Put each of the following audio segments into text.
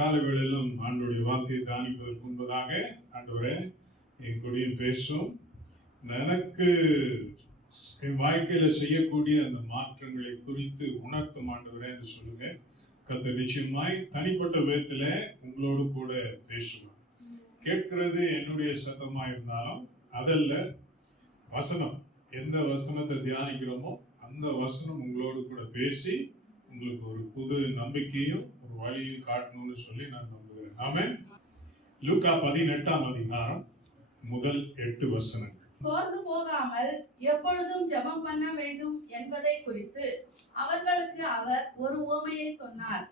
காலங்களிலும் ஆண்டோடைய வார்த்தையை தியானிப்பதற்கு முன்பதாக ஆண்டவரே என் கூடயும் பேசும் எனக்கு என் வாழ்க்கையில செய்யக்கூடிய அந்த மாற்றங்களை குறித்து உணர்த்தும் ஆண்டவரே என்று சொல்லுங்க. கர்த்தர் நிச்சயமாய் தனிப்பட்ட விதத்துல உங்களோடு கூட பேசுவார். கேட்கிறது என்னுடைய சத்தமா இருந்தாலும் அதல்ல, வசனம், எந்த வசனத்தை தியானிக்கிறோமோ அந்த வசனம் உங்களோடு கூட பேசி உங்களுக்கு ஒரு புது நம்பிக்கையும் ஒரு வழியும் காட்டணும்னு சொல்லி நான் நம்புகிறேன். ஆமென். லூக்கா 18ஆம் அதிகாரம் முதல் 8 வசனங்கள். சோர்ந்து போகாமல் எப்பொழுதும் ஜெபம் பண்ண வேண்டும் என்பதை குறித்து அவர்களுக்கு அவர் ஒரு உவமையை சொன்னார்.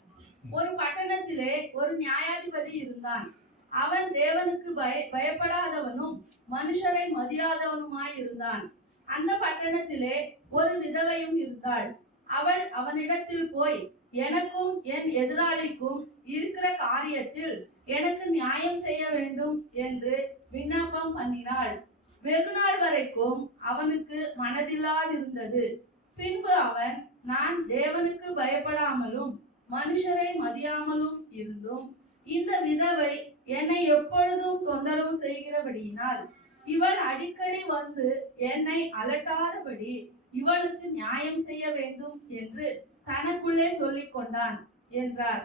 ஒரு பட்டணத்திலே ஒரு நியாயாதிபதி இருந்தான். அவன் தேவனுக்கு பயப்படாதவனும் மனுஷரை மதியாதவனுமாய் இருந்தான். அந்த பட்டணத்திலே ஒரு விதவையும் இருந்தாள். அவள் அவனிடத்தில் போய், எனக்கும் என் எதிராளிக்கும் இருக்கிற காரியத்தில் எனக்கு நியாயம் செய்ய வேண்டும் என்று விண்ணப்பம் பண்ணினாள். வெகுநாள் வரைக்கும் அவனுக்கு மனதில்லாதிருந்தது. பின்பு அவன், நான் தேவனுக்கு பயப்படாமலும் மனுஷரை மதியாமலும் இருந்தும் இந்த விதவை என்னை எப்பொழுதும் தொந்தரவு செய்கிறபடியினால் இவள் அடிக்கடி வந்து என்னை அலட்டாதபடி இவளுக்கு நியாயம் செய்ய வேண்டும் என்று தனக்குள்ளே சொல்லிக் கொண்டான் என்றார்.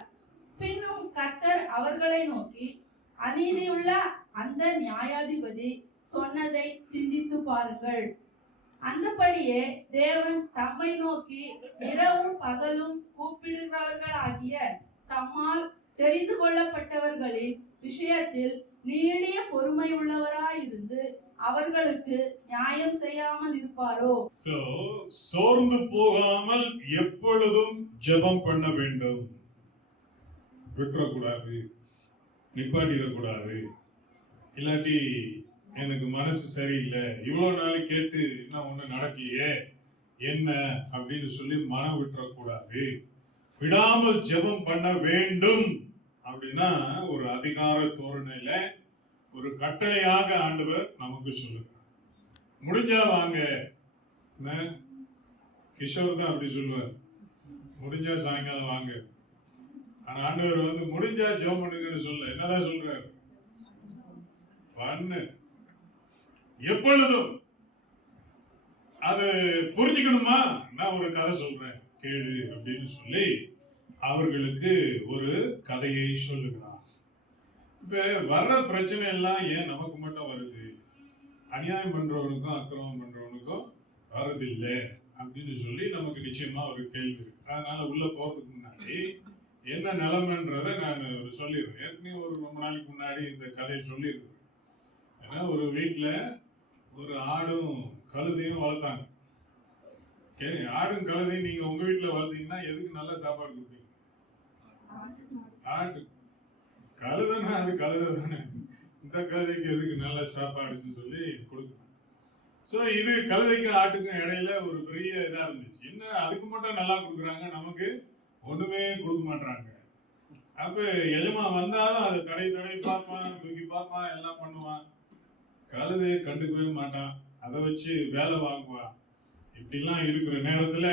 பின்னும் கர்த்தர் அவர்களை நோக்கி, அநீதியுள்ள அந்த நியாயாதிபதி சொன்னதை சிந்தித்து பாருங்கள். அந்தபடியே தேவன் தம்மை நோக்கி இரவும் பகலும் கூப்பிடுகிறவர்களாகிய தம்மால் தெரிந்து கொள்ளப்பட்டவர்களின் விஷயத்தில் நீடிய பொறுமை உள்ளவராயிருந்து அவர்களுக்கு நியாயம் செய்யாமல் இருப்பாரோ? சோர்ந்து போகாமல் எப்பொழுதும் ஜெபம் பண்ண வேண்டும். விட்டுறக்கூடாது, நிப்பாட்டிடக்கூடாது. இல்லாட்டி எனக்கு மனசு சரியில்லை, இவ்வளவு நாள் கேட்டு இன்னும் ஒண்ணு நடக்கலையே என்ன அப்படின்னு சொல்லி மனம் விட்டுறக்கூடாது. விடாமல் ஜெபம் பண்ண வேண்டும் அப்படின்னா ஒரு அதிகார தோரணையில ஒரு கட்டளையாக ஆண்டவர் நமக்கு சொல்லுகிறார். முடிஞ்சா வாங்க, கிஷோர் தான் அப்படி சொல்லுவார், முடிஞ்சா சாயங்காலம் வாங்க. ஆனா ஆண்டவர் வந்து முடிஞ்சா ஜெபம் பண்ணுங்கன்னு சொல்ல, என்னதான் சொல்றாரு, பண்ணு எப்பொழுதும். அது புரிஞ்சுக்கணுமா? நான் ஒரு கதை சொல்றேன் கேளு அப்படின்னு சொல்லி அவர்களுக்கு ஒரு கதையை சொல்லுகிறான். இப்ப வர்ற பிரச்சனை எல்லாம் ஏன் நமக்கு மட்டும் வருது? அநியாயம் பண்றவனுக்கும் அக்கிரமம் பண்றவனுக்கும் வரதில்லை அப்படின்னு சொல்லி நமக்கு நிச்சயமா ஒரு கேள்வி இருக்கு. அதனால உள்ள போறதுக்கு முன்னாடி என்ன நிலைமைன்றத நான் சொல்லிடுறேன். ஏற்கனவே ஒரு ரொம்ப நாளைக்கு முன்னாடி இந்த கதையை சொல்லியிருக்கேன். ஏன்னா ஒரு வீட்டுல ஒரு ஆடும் கழுதையும் வளர்த்தாங்க. ஆடும் கழுதையும் நீங்க உங்க வீட்டுல வளர்த்தீங்கன்னா எதுக்கு நல்ல சாப்பாடு கொடுப்பீங்க? ஆட்டு. கழுதைன்னா அது கழுதை தானே, இந்த கழுதைக்கு எதுக்கு நல்ல சாப்பாடுன்னு சொல்லி கொடுக்கணும். ஸோ இது கழுதைக்கும் ஆட்டுக்கும் இடையில ஒரு பெரிய இதா இருந்துச்சு. என்ன அதுக்கு மட்டும் நல்லா கொடுக்குறாங்க, நமக்கு ஒண்ணுமே கொடுக்க மாட்டாங்க. அப்ப எஜமா வந்தாலும் அதை தடை பார்ப்பான், தூக்கி பார்ப்பான், எல்லாம் பண்ணுவான். கழுதையை கண்டுக்கவே மாட்டான், அதை வச்சு வேலை வாங்குவான். இப்படிலாம் இருக்கிற நேரத்துல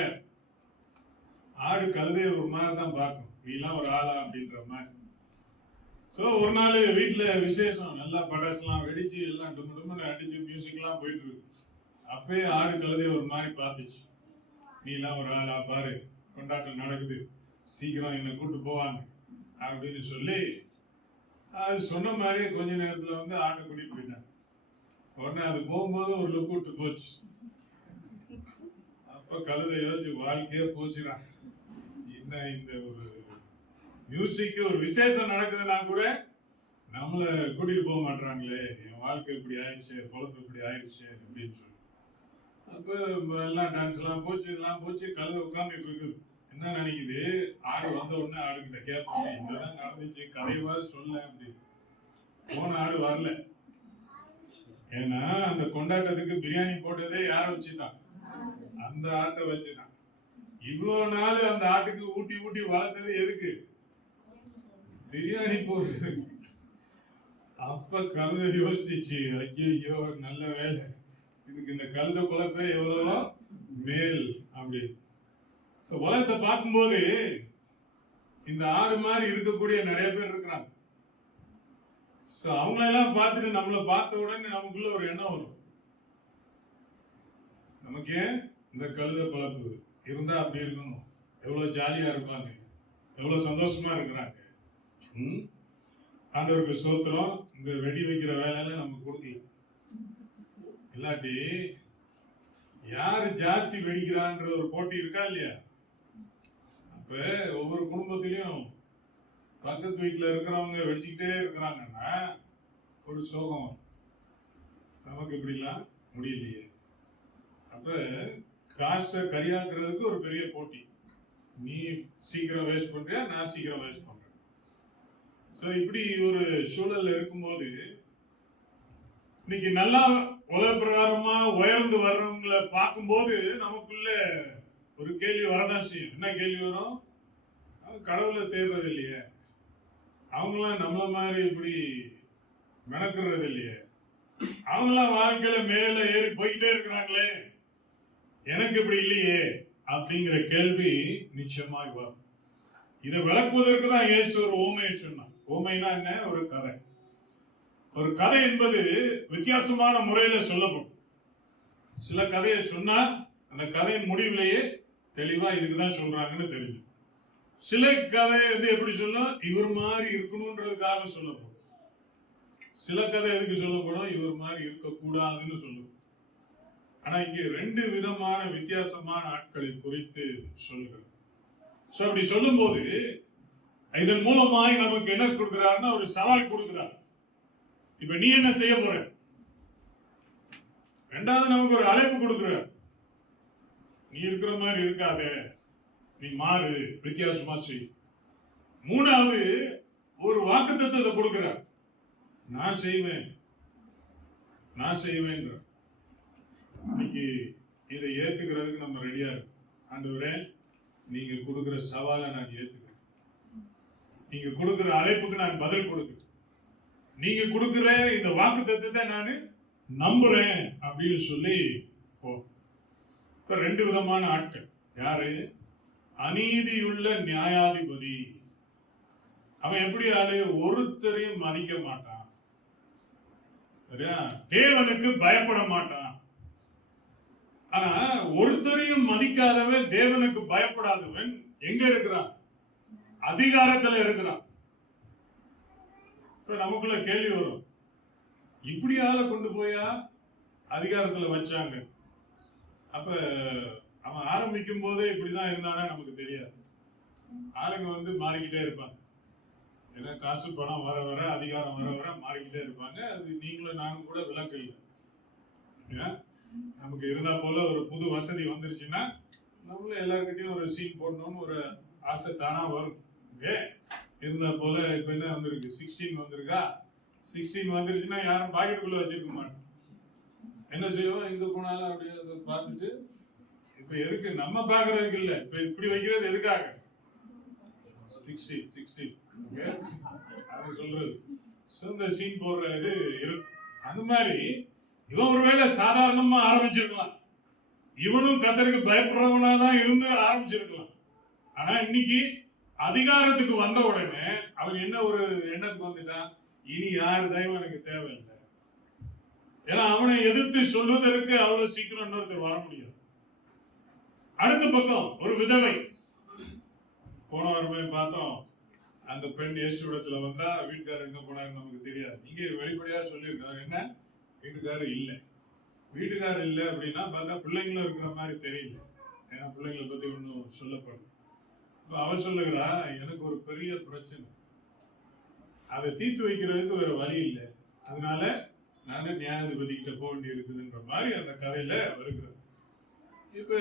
ஆடு கழுதைய ஒரு மாதிரி தான் பார்க்கும், நீலாம் ஒரு ஆளா அப்படின்ற மாதிரி. ஸோ ஒரு நாள் வீட்டுல விசேஷம், நல்லா பட்டாசுலாம் வெடிச்சு எல்லாம் டும்மு டும்முன்னு அடிச்சு மியூசிக்லாம் போயிட்டு இருக்கு. அப்பயே ஆடு கழுதைய ஒரு மாதிரி பார்த்துச்சு, நீலாம் ஒரு ஆளா பாரு, கொண்டாட்டம் நடக்குது, சீக்கிரம் என்னை கூப்பிட்டு போவாங்க அப்படின்னு சொல்லி அது சொன்ன மாதிரி கொஞ்ச நேரத்துல வந்து ஆட்டை கூட்டிட்டு போயிட்டாங்க. உடனே அது போகும்போது ஒரு லுக் விட்டு போச்சு. அப்ப கழுதை யோசிச்சு, வாழ்க்கையே போச்சுறான், என்ன இந்த ஒரு மியூசிக் ஒரு விசேஷம் நடக்குதுன்னா கூட நம்மளை கூட்டிட்டு போக மாட்டாங்களே, என் வாழ்க்கை இப்படி ஆயிடுச்சு, பொழப்பு இப்படி ஆயிடுச்சு அப்படின்னு சொல்லி. அப்ப எல்லாம் டான்ஸ் எல்லாம் போச்சு, எல்லாம் போச்சு. கழுதை உட்காந்துட்டு இருக்குது. என்ன நினைக்குது, ஆடு வந்த உடனே ஆடுகிட்ட கேட்பேன், இதெல்லாம் நடந்துச்சு, கதைவா சொல்ல அப்படின்னு. போன ஆடு வரல. ஏன்னா அந்த கொண்டாட்டத்துக்கு பிரியாணி போட்டதே யார வச்சுட்டான்? அந்த ஆட்டை வச்சுட்டான். இவ்வளவு நாள் அந்த ஆட்டுக்கு ஊட்டி ஊட்டி வளர்த்தது எதுக்கு? பிரியாணி போடுறது. அப்ப கழுதை யோசிச்சு, ஐயோ நல்ல வேலை, இதுக்கு இந்த கழுதை குழப்பே எவ்வளவோ மேல் அப்படி. உலகத்தை பார்க்கும்போது இந்த ஆடு மாதிரி இருக்கக்கூடிய நிறைய பேர் இருக்கிறாங்க. சோ அவங்களெல்லாம் பார்த்துட்டு நம்மளை பார்த்த உடனே நமக்குள்ள ஒரு எண்ணம் வரும், நமக்கு ஏன் இந்த கழுத பழப்பு இருந்தா அப்படி இருக்கணும், எவ்வளவு ஜாலியா இருப்பாங்க, எவ்வளவு சந்தோஷமா இருக்கிறாங்க. ஆண்டவருக்கு ஸ்தோத்திரம். இந்த வெடி வைக்கிற வேலையெல்லாம் நமக்கு கொடுக்கல. இல்லாட்டி யாரு ஜாஸ்தி வெடிக்கிறான்ற ஒரு போட்டி இருக்கா இல்லையா? அப்ப ஒவ்வொரு குடும்பத்திலையும் பக்கத்து வீட்டுல இருக்கிறவங்க வெடிச்சுக்கிட்டே இருக்கிறாங்கன்னா ஒரு சோகம். நமக்கு இப்படிலாம் முடியலையே. அப்ப காசை கரியாக்குறதுக்கு ஒரு பெரிய போட்டி. நீ சீக்கிரம் வேஸ்ட் பண்றியா, நான் சீக்கிரம் வேஸ்ட் பண்றேன். ஸோ இப்படி ஒரு சூழல்ல இருக்கும்போது இன்னைக்கு நல்லா உலக பிரகாரமா உயர்ந்து வர்றவங்களை பார்க்கும்போது நமக்குள்ள ஒரு கேள்வி வரதான் செய்யும். என்ன கேள்வி வரும்? கடவுளை தேடுறது இல்லையே, அவங்களாம் நம்மள மாதிரி இப்படி மெனக்குறது இல்லையே, அவங்களாம் வாழ்க்கையில மேல ஏறி போய்கிட்டே இருக்கிறாங்களே, எனக்கு இப்படி இல்லையே அப்படிங்கிற கேள்வி நிச்சயமாய் வரும். இதை விளக்குவதற்கு தான் இயேசு ஒரு ஓமையை சொன்னார். ஓமைனா என்ன? ஒரு கதை. ஒரு கதை என்பது வித்தியாசமான முறையில சொல்லப்படும். சில கதையை சொன்னா அந்த கதையின் முடிவிலேயே தெளிவா இதுக்குதான் சொல்றாங்கன்னு தெரியும். சில கதை வந்து எப்படி சொல்லும்? இவர் மாதிரி இருக்கணும்ன்றதுக்காக சொல்லப்படும். சில கதை எதுக்கு சொல்லப்படும்? இவர் மாதிரி இருக்கக்கூடாதுன்னு சொல்லப்படும். ஆனா இங்கே ரெண்டு விதமான வித்தியாசமான ஆட்களை குறித்து சொல்லுகிறது. சோ அப்படி சொல்லும் போது இதன் மூலமாய் நமக்கு என்ன கொடுக்கிறாருன்னா ஒரு சவால் கொடுக்கிறார். இப்ப நீ என்ன செய்ய போற? ரெண்டாவது நமக்கு ஒரு அழைப்பு கொடுக்கிறார். நீ இருக்கிற மாதிரி இருக்காதே, நீ மாறு, வித்தியாசமா செய். மூணாவது ஒரு வாக்குத்தத்தத்தை கொடுக்கிறார். நான் செய்வேன், நான் செய்வேன். இன்னைக்கு இதை ஏத்துக்கிறதுக்கு நம்ம ரெடியா இருக்கோம். ஆண்டவரே, நீங்க கொடுக்கிற சவாலை நான் ஏத்துக்கிறேன். நீங்க கொடுக்கிற அழைப்புக்கு நான் பதில் கொடுக்கிறேன். நீங்க கொடுக்கிற இந்த வாக்குத்தத்தத்தை நான் நம்புறேன் அப்படின்னு சொல்லி இப்ப ரெண்டு விதமான ஆட்கள். யாரு? அநீதியுள்ள நியாயாதிபதி. அவன் எப்படி ஆளு? ஒருத்தரையும் மதிக்க மாட்டான், தேவனுக்கு பயப்பட மாட்டான். ஆனா ஒருத்தரையும் மதிக்காதவன், தேவனுக்கு பயப்படாதவன் எங்க இருக்கிறான்? அதிகாரத்துல இருக்கிறான். இப்ப நமக்குள்ள கேள்வி வரும், இப்படி ஆளை கொண்டு போயா அதிகாரத்துல வச்சாங்க? அப்ப அவன் ஆரம்பிக்கும் போதே இப்படிதான் இருந்தானா நமக்கு தெரியாது. ஆளுங்க வந்து மாறிக்கிட்டே இருப்பாங்க. ஏன்னா காசு பணம் வர வர, அதிகாரம் வர வர மாறிக்கிட்டே இருப்பாங்க. அது நீங்களும் நானும் கூட விளக்கு இல்லை. நமக்கு இருந்தா போல ஒரு புது வசதி வந்துருச்சுன்னா நம்மள எல்லாருக்கிட்டையும் ஒரு சீன் போடணும்னு ஒரு ஆசை தானா வரும். இருந்தா போல இப்ப என்ன வந்திருக்கு? 16 வந்திருக்கா? 16 வந்துருச்சுன்னா யாரும் பாக்கெட்டுக்குள்ள வச்சிருக்க மாட்டோம். என்ன செய்வோம்? எங்க போனாலும் அப்படியே பார்த்துட்டு, இப்ப எதுக்கு நம்ம பாக்குறதுக்கு இல்ல, இப்ப இப்படி வைக்கிறது எதுக்காக? 16 அது சொல்றது. இந்த சீன் போடுற இது இருக்கு. அந்த மாதிரி இவன் ஒருவேளை சாதாரணமா ஆரம்பிச்சிருக்கலாம். இவனும் கர்த்தருக்கு பயப்படுறவனா தான் இருந்து ஆரம்பிச்சிருக்கலாம். ஆனா இன்னைக்கு அதிகாரத்துக்கு வந்த உடனே அவன் என்ன ஒரு எண்ணத்துக்கு வந்துட்டான்? இனி யார் தயவும் எனக்கு தேவையில்லை. ஏன்னா அவனை எதிர்த்து சொல்வதற்கு அவ்வளவு சீக்கிரம் இன்னொருத்தர் வர முடியாது. அடுத்த பக்கம் ஒரு விதவை. போன வாரமே பார்த்தோம், அந்த பெண் இயேசுவிடத்துல வந்தா வீட்டுக்காரர் எங்க போனாரு நமக்கு தெரியாது. இங்கே வெளிப்படையா சொல்லியிருக்காரு, என்ன? வீட்டுக்காரர் இல்லை. வீட்டுக்காரர் இல்லை அப்படின்னா பார்த்தா பிள்ளைங்களும் இருக்கிற மாதிரி தெரியல. ஏன்னா பிள்ளைங்களை பத்தி ஒன்றும் சொல்லப்படும். அவ சொல்லுகிறா, எனக்கு ஒரு பெரிய பிரச்சனை, அதை தீர்த்து வைக்கிறதுக்கு வேற வழி இல்லை, அதனால நானே நியாயாதிபதி கிட்ட போக வேண்டி இருக்குதுன்ற மாதிரி அந்த கதையில வருகிறது. இப்ப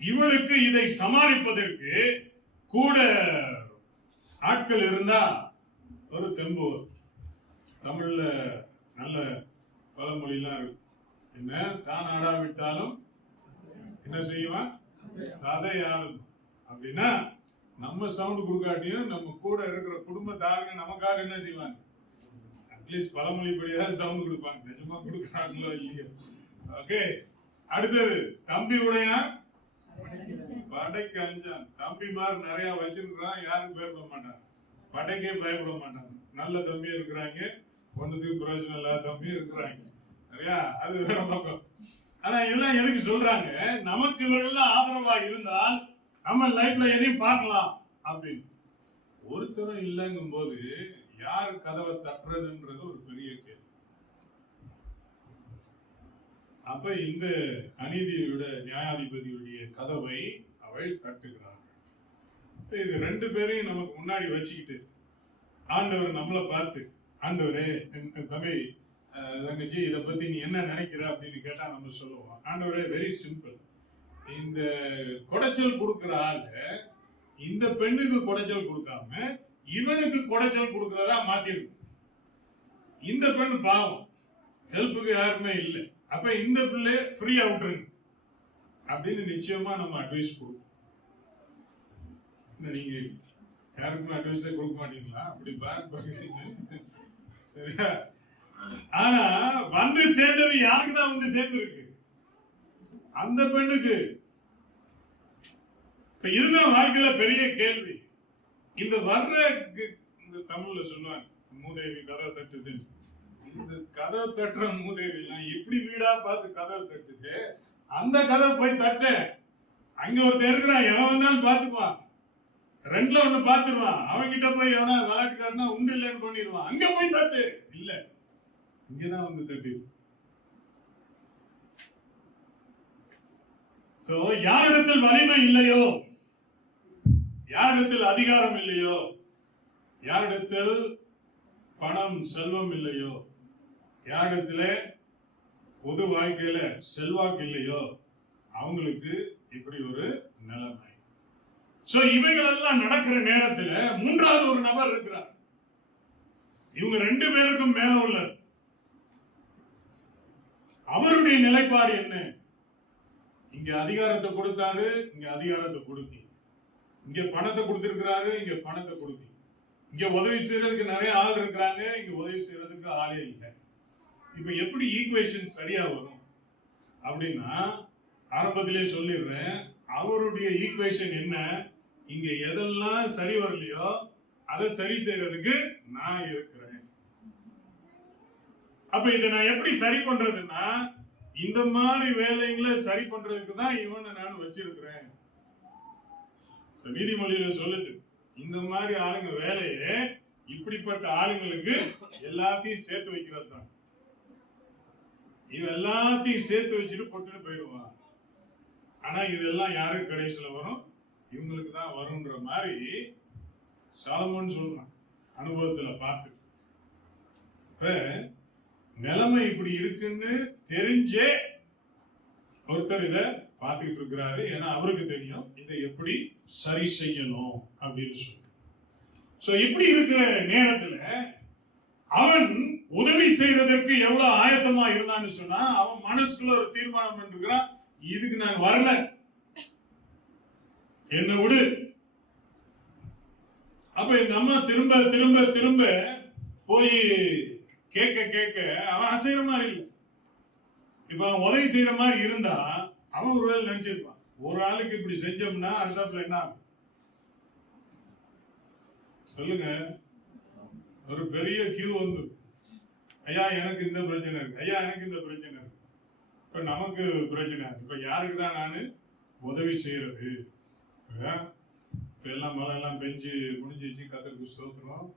இவளுக்கு இதை சமாளிப்பதற்கு கூட ஆட்கள் இருந்தா ஒரு தெம்பு. தமிழ்ல நல்ல பழமொழிலாம் இருக்கு. என்ன? தான் ஆடாவிட்டாலும் என்ன செய்வான்? சதையாலும். அப்படின்னா நம்ம சவுண்ட் கொடுக்காட்டியும் நம்ம கூட இருக்கிற குடும்பத்தாருங்க நமக்காக என்ன செய்வாங்க? அட்லீஸ்ட் பழமொழிப்படியாவது சவுண்ட் கொடுப்பாங்க. நிஜமா கொடுக்குறாங்களோ இல்லையோ. ஓகே, அடுத்தது தம்பி உடையான் படைக்கு அஞ்சான். தம்பிமார் நிறைய வச்சிருக்கிறான், யாரும் பயப்பட மாட்டாங்க, படைக்கே பயப்பட மாட்டாங்க. நல்ல தம்பி இருக்கிறாங்க, ஒன்றுத்துக்கு பிரயோஜனம் இல்லாத தம்பி இருக்கிறாங்க நிறையா, அது வேற பக்கம். ஆனா இதெல்லாம் எதுக்கு சொல்றாங்க, நமக்கு இவர்கள்லாம் ஆதரவா இருந்தால் நம்ம லைஃப்ல எதையும் பார்க்கலாம் அப்படின்னு. ஒருத்தரும் இல்லைங்கும் போது யார் கதவை தட்டுறதுன்றது ஒரு பெரிய கேள்வி. அப்ப இந்த அநீதியோட நியாயாதிபதியுடைய கதவை அவள் தட்டுகிறாள். இது ரெண்டு பேரையும் நமக்கு முன்னாடி வச்சுக்கிட்டு ஆண்டவர் நம்மளை பார்த்து, ஆண்டவரே தம்பி தங்கச்சி இதை பத்தி நீ என்ன நினைக்கிற அப்படின்னு கேட்டா நம்ம சொல்லுவோம், ஆண்டவரே வெரி சிம்பிள், இந்த குடைச்சல் கொடுக்கிற ஆளு இந்த பெண்ணுக்கு குடைச்சல் கொடுக்காம இவனுக்கு குடைச்சல் கொடுக்கறதா மாத்திருக்கு. இந்த பெண் பாவம், ஹெல்ப்புக்கு யாருமே இல்லை, அப்ப இந்த பிள்ளை ஃப்ரீ அவுட்ருங்க அப்படின்னு நிச்சயமா நம்ம அட்வைஸ் கொடுப்போம். நீங்க யாருக்குமே அட்வைஸே கொடுக்க மாட்டீங்களா? அப்படி பாருங்க. சரியா? ஆனா வந்து சேர்ந்தது யாருக்குதான் வந்து சேர்ந்திருக்கு? அந்த பெண்ணுக்கு. இப்ப இதுதான் வாழ்க்கையில பெரிய கேள்வி. இந்த வர்ற, இந்த தமிழ்ல சொல்லுவாங்க மூதேவி கதை தட்டுது, இந்த கதை தட்டுற மூதேவி எல்லாம் எப்படி வீடா பார்த்து கதை தட்டுது, அந்த கதை போய் தட்ட, அங்க ஒருத்தர் இருக்கிறான், எவன் வந்தாலும் பாத்துக்குவான், ரெண்டுல ஒண்ணு பாத்துருவான், அவன்கிட்ட போய் எவனா விளையாட்டுக்காரனா உண்டு இல்லைன்னு பண்ணிடுவான், அங்க போய் தட்டு, இல்ல இங்கதான் வந்து தட்டு. யாரிடத்தில் வலிமை இல்லையோ, யாரிடத்தில் அதிகாரம் இல்லையோ, யாரிடத்தில் பணம் செல்வம் இல்லையோ, யாரிடத்துல பொது வாழ்க்கையில செல்வாக்கு இல்லையோ, அவங்களுக்கு இப்படி ஒரு நிலைமை. இவைகள் எல்லாம் நடக்கிற நேரத்துல மூன்றாவது ஒரு நபர் இருக்கிறார். இவங்க ரெண்டு பேருக்கும் மேல உள்ள அவருடைய நிலைப்பாடு என்ன? இங்க அதிகாரத்தை கொடுத்தாரு, இங்க அதிகாரத்தை கொடுக்கி, இங்க பணத்தை கொடுத்திருக்கிறாரு, இங்க பணத்தை கொடுக்கி, இங்க உதவி செய்யறதுக்கு நிறைய ஆள் இருக்கிறாங்க, இங்க உதவி செய்யறதுக்கு ஆளே இல்லை. இப்ப எப்படி ஈக்குவேஷன் சரியா வரும் அப்படின்னா, ஆரம்பத்திலே சொல்லிடுறேன், அவருடைய ஈக்குவேஷன் என்ன, இங்க எதெல்லாம் சரி வரலையோ அதை சரி செய்யறதுக்கு நான் இருக்கிறேன். அப்ப இதை நான் எப்படி சரி பண்றதுன்னா, இந்த மாதிரி வேலைகளை சரி பண்றதுக்கு தான் இவனை நான் வச்சிருக்கிறேன். நீதிமொழியில சொல்லுது, இந்த மாதிரி ஆளுங்க வேலையே இப்படிப்பட்ட ஆளுங்களுக்கு எல்லாத்தையும் சேர்த்து வைக்கிறது தான். இவன் எல்லாத்தையும் சேர்த்து வச்சுட்டு போட்டுட்டு போயிடுவான். ஆனா இதெல்லாம் யாருக்கு கடைசியில வரும்? இவங்களுக்கு தான் வரும்ன்ற மாதிரி சாலமோன் சொல்றான், அனுபவத்துல பார்த்து. இப்ப நிலைமை இப்படி இருக்குன்னு தெரிஞ்சே ஒருத்தர் இத பார்த்துக்கிட்டு இருக்கிறாரு. ஏன்னா அவருக்கு தெரியும் இதை எப்படி சரி செய்யணும் அப்படின்னு சொல்லி. இப்படி இருக்கிற நேரத்துல அவன் உதவி செய்யறதற்கு எவ்வளவு ஆயத்தமா இருந்தான்னு சொன்னா, அவன் மனசுக்குள்ள ஒரு தீர்மானம் பண்ணிருக்கிறான், இதுக்கு நான் வரல, என்ன விடு. அப்ப இந்த அம்மா திரும்ப திரும்ப திரும்ப போய் கேட்க கேட்க அவன் அசைகிற மாதிரி இல்லை. இப்ப அவன் உதவி செய்யற மாதிரி இருந்தா அவன் ஒரு வேலை நினைச்சிருப்பான், ஒரு ஆளுக்கு இப்படி செஞ்சோம்னா அடுத்தாப்புல என்ன ஆகும் சொல்லுங்க? ஒரு பெரிய கியூ வந்து, ஐயா எனக்கு இந்த பிரச்சனை இருக்கு, ஐயா எனக்கு இந்த பிரச்சனை இருக்கு. இப்ப நமக்கு பிரச்சனை, இப்ப யாருக்கு தான் நானு உதவி செய்யறது? இப்ப எல்லாம் மழை எல்லாம் பெஞ்சு முடிஞ்சிச்சு, கத்தருக்கு ஸ்தோத்திரம்.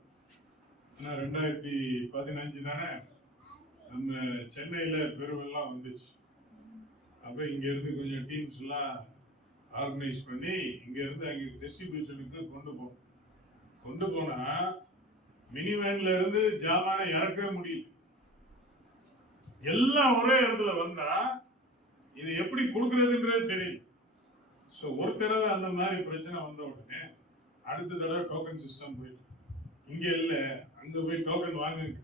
ஆனா 2015 தானே நம்ம சென்னையில பெருவெல்லாம் வந்துச்சு. அப்ப இங்க இருந்து கொஞ்சம் டீம்ஸ் எல்லாம் ஆர்கனைஸ் பண்ணி இங்க இருந்து அங்க டிஸ்ட்ரிபியூஷனுக்கு கொண்டு போனா மினி வேன்ல இருந்து ஜாமான இறக்கவே முடியல. எல்லாம் ஒரே இடத்துல வந்தா இது எப்படி கொடுக்கறதுன்றது தெரியல. ஒரு தடவை அந்த மாதிரி பிரச்சனை வந்த உடனே அடுத்த தடவை டோக்கன் சிஸ்டம் போயிட்டு, இங்க இல்ல அங்க போய் டோக்கன் வாங்குங்க,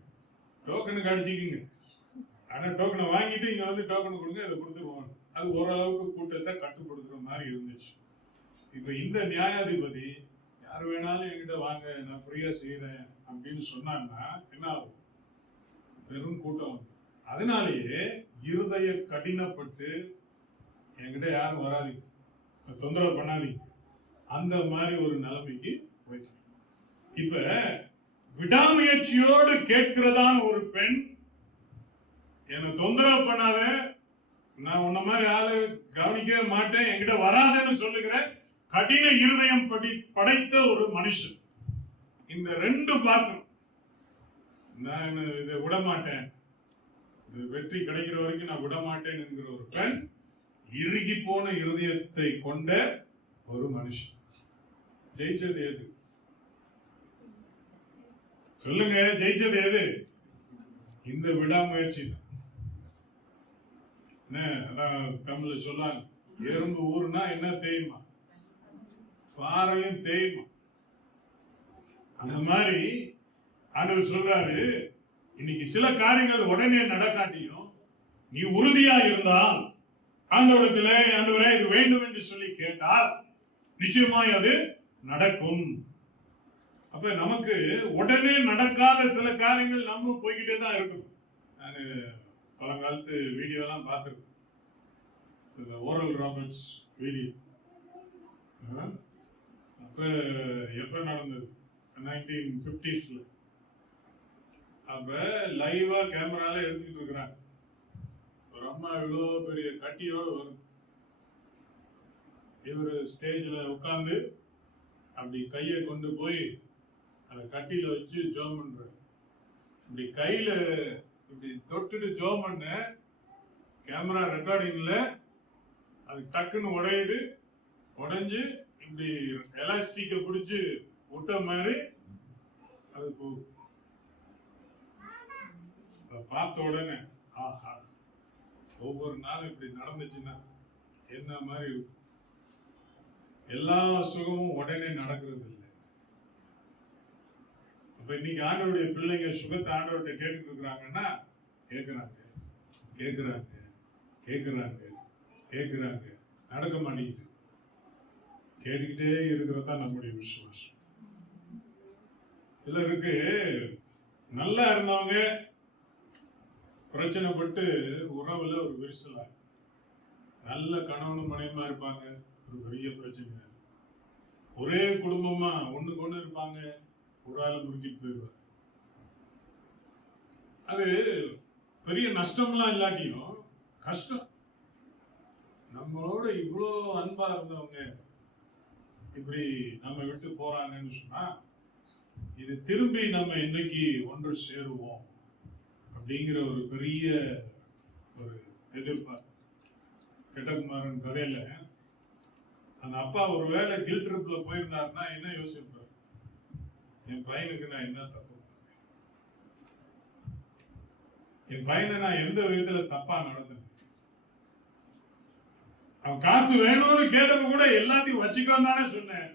டோக்கனுக்கு அடிச்சுக்குங்க, ஆனா டோக்கனை வாங்கிட்டு இங்க வந்து டோக்கன் கொடுங்க, அதை கொடுத்துருவாங்க. அது ஓரளவுக்கு கூட்டத்தை கட்டுப்படுத்துற மாதிரி இருந்துச்சு. இப்ப இந்த நியாயாதிபதி யார் வேணாலும் என்கிட்ட வாங்க, நான் ஃப்ரீயா செய்யறேன் அப்படின்னு சொன்னான்னா என்ன ஆகும்? பெரும் கூட்டம். அதனாலேயே இருதய கடினப்பட்டு என்கிட்ட யாரும் வராதிங்க, தொந்தரவு பண்ணாதீங்க. அந்த மாதிரி ஒரு நிலைமைக்கு போயிட்டாங்க. இப்ப விடாமுயற்சியோடு கேட்கிறதான ஒரு பெண், என்னை தொந்தரவு பண்ணாத, நான் உன்ன மாதிரி ஆளு கவனிக்கவே மாட்டேன், என்கிட்ட வராதன்னு சொல்லுகிற கடின இருதயம் படைத்த ஒரு மனுஷன். இந்த ரெண்டு பார்க்கணும். நான் இதை விட மாட்டேன், வெற்றி கிடைக்கிற வரைக்கும் நான் விட மாட்டேன் என்கிற ஒரு பெண், இறுகி போன இருதயத்தை கொண்ட ஒரு மனுஷன். ஜெயிச்சது எது? சொல்லுங்க, ஜெயிச்சது எது? இந்த விடாமுயற்சி தான். தமிழ்ல சொல்லாங்க, எறும்பு ஊருனா என்ன தேயுமா? பாறையும் தேயுமா? அந்த மாதிரி ஆண்டவர் சொல்றாரு, இன்னைக்கு சில காரியங்கள் உடனே நடக்காட்டியும் நீ உறுதியா இருந்தால், ஆண்டவரிடத்துல ஆண்டவரே இது வேண்டும் என்று சொல்லி கேட்டால் நிச்சயமாய் அது நடக்கும். அப்ப நமக்கு உடனே நடக்காத சில காரியங்கள் நம்ம போய்கிட்டே தான் இருக்கும். நான் பழங்காலத்து வீடியோ எல்லாம் பார்த்துருக்கேன், ஓரல் ராபர்ட்ஸ் வீடியோ. அப்ப எப்ப நடந்தது? 1950s. அப்ப லைவா கேமரால எடுத்துக்கிட்டு இருக்கிறாங்க. ஒரு அம்மா இவ்வளோ பெரிய கட்டியோடு வரும். இவர் ஸ்டேஜ்ல உட்கார்ந்து அப்படி கையை கொண்டு போய் அந்த கட்டியில வச்சு ஜோம் பண்றாரு. இப்படி கையில இப்படி தொட்டுட்டு ஜோம் பண்ண கேமரா ரெக்கார்டிங்ல அது டக்குன்னு உடையுது. உடைஞ்சு இப்படி எலாஸ்டிக்கை பிடிச்சி விட்ட மாதிரி அது போகுது. பார்த்த உடனே ஆஹா, ஒவ்வொரு நாளும் இப்படி நடந்துச்சுன்னா என்ன மாதிரி இருக்கும். எல்லா சுகமும் உடனே நடக்கிறது இல்லை. அப்ப இன்னைக்கு ஆண்டவருடைய பிள்ளைங்க சுகத்தை ஆண்டவர்கிட்ட கேட்டுட்டு இருக்கிறாங்கன்னா, கேட்கிறாங்க, நடக்க மாட்டேங்குது. கேட்டுக்கிட்டே இருக்கிறதா நம்முடைய விசுவாசம். சிலருக்கு நல்லா இருந்தவங்க பிரச்சனைப்பட்டு உறவுல ஒரு விரிசலா, நல்ல கணவனும் மனைவியுமா இருப்பாங்க, ஒரு பெரிய பிரச்சனை. ஒரே குடும்பமா ஒண்ணுக்கு ஒண்ணு இருப்பாங்க, ஒரு ஆள் முறுக்கிட்டு போயிடுவார். அது பெரிய நஷ்டம்லாம் இல்லாட்டியும் கஷ்டம். நம்மளோட இவ்வளோ அன்பா இருந்தவங்க இப்படி நம்ம விட்டு போறாங்கன்னு சொன்னா, இது திரும்பி நம்ம இன்னைக்கு ஒன்று சேருவோம் அப்படிங்கிற ஒரு பெரிய ஒரு எதிர்பார்ப்பு. கெட்டகுமாரன் கதையில அந்த அப்பா ஒரு வேளை கில் ட்ரிப்ல போயிருந்தாருன்னா என்ன யோசிப்பார்? என் பையனுக்கு நான் என்ன தப்பு, என் பையனை நான் எந்த விதத்துல தப்பா நடத்தினேன்? அவன் காசு வேணும்னு கேட்டப்ப கூட எல்லாத்தையும் வச்சுக்கோன்னு தானே சொன்னேன்.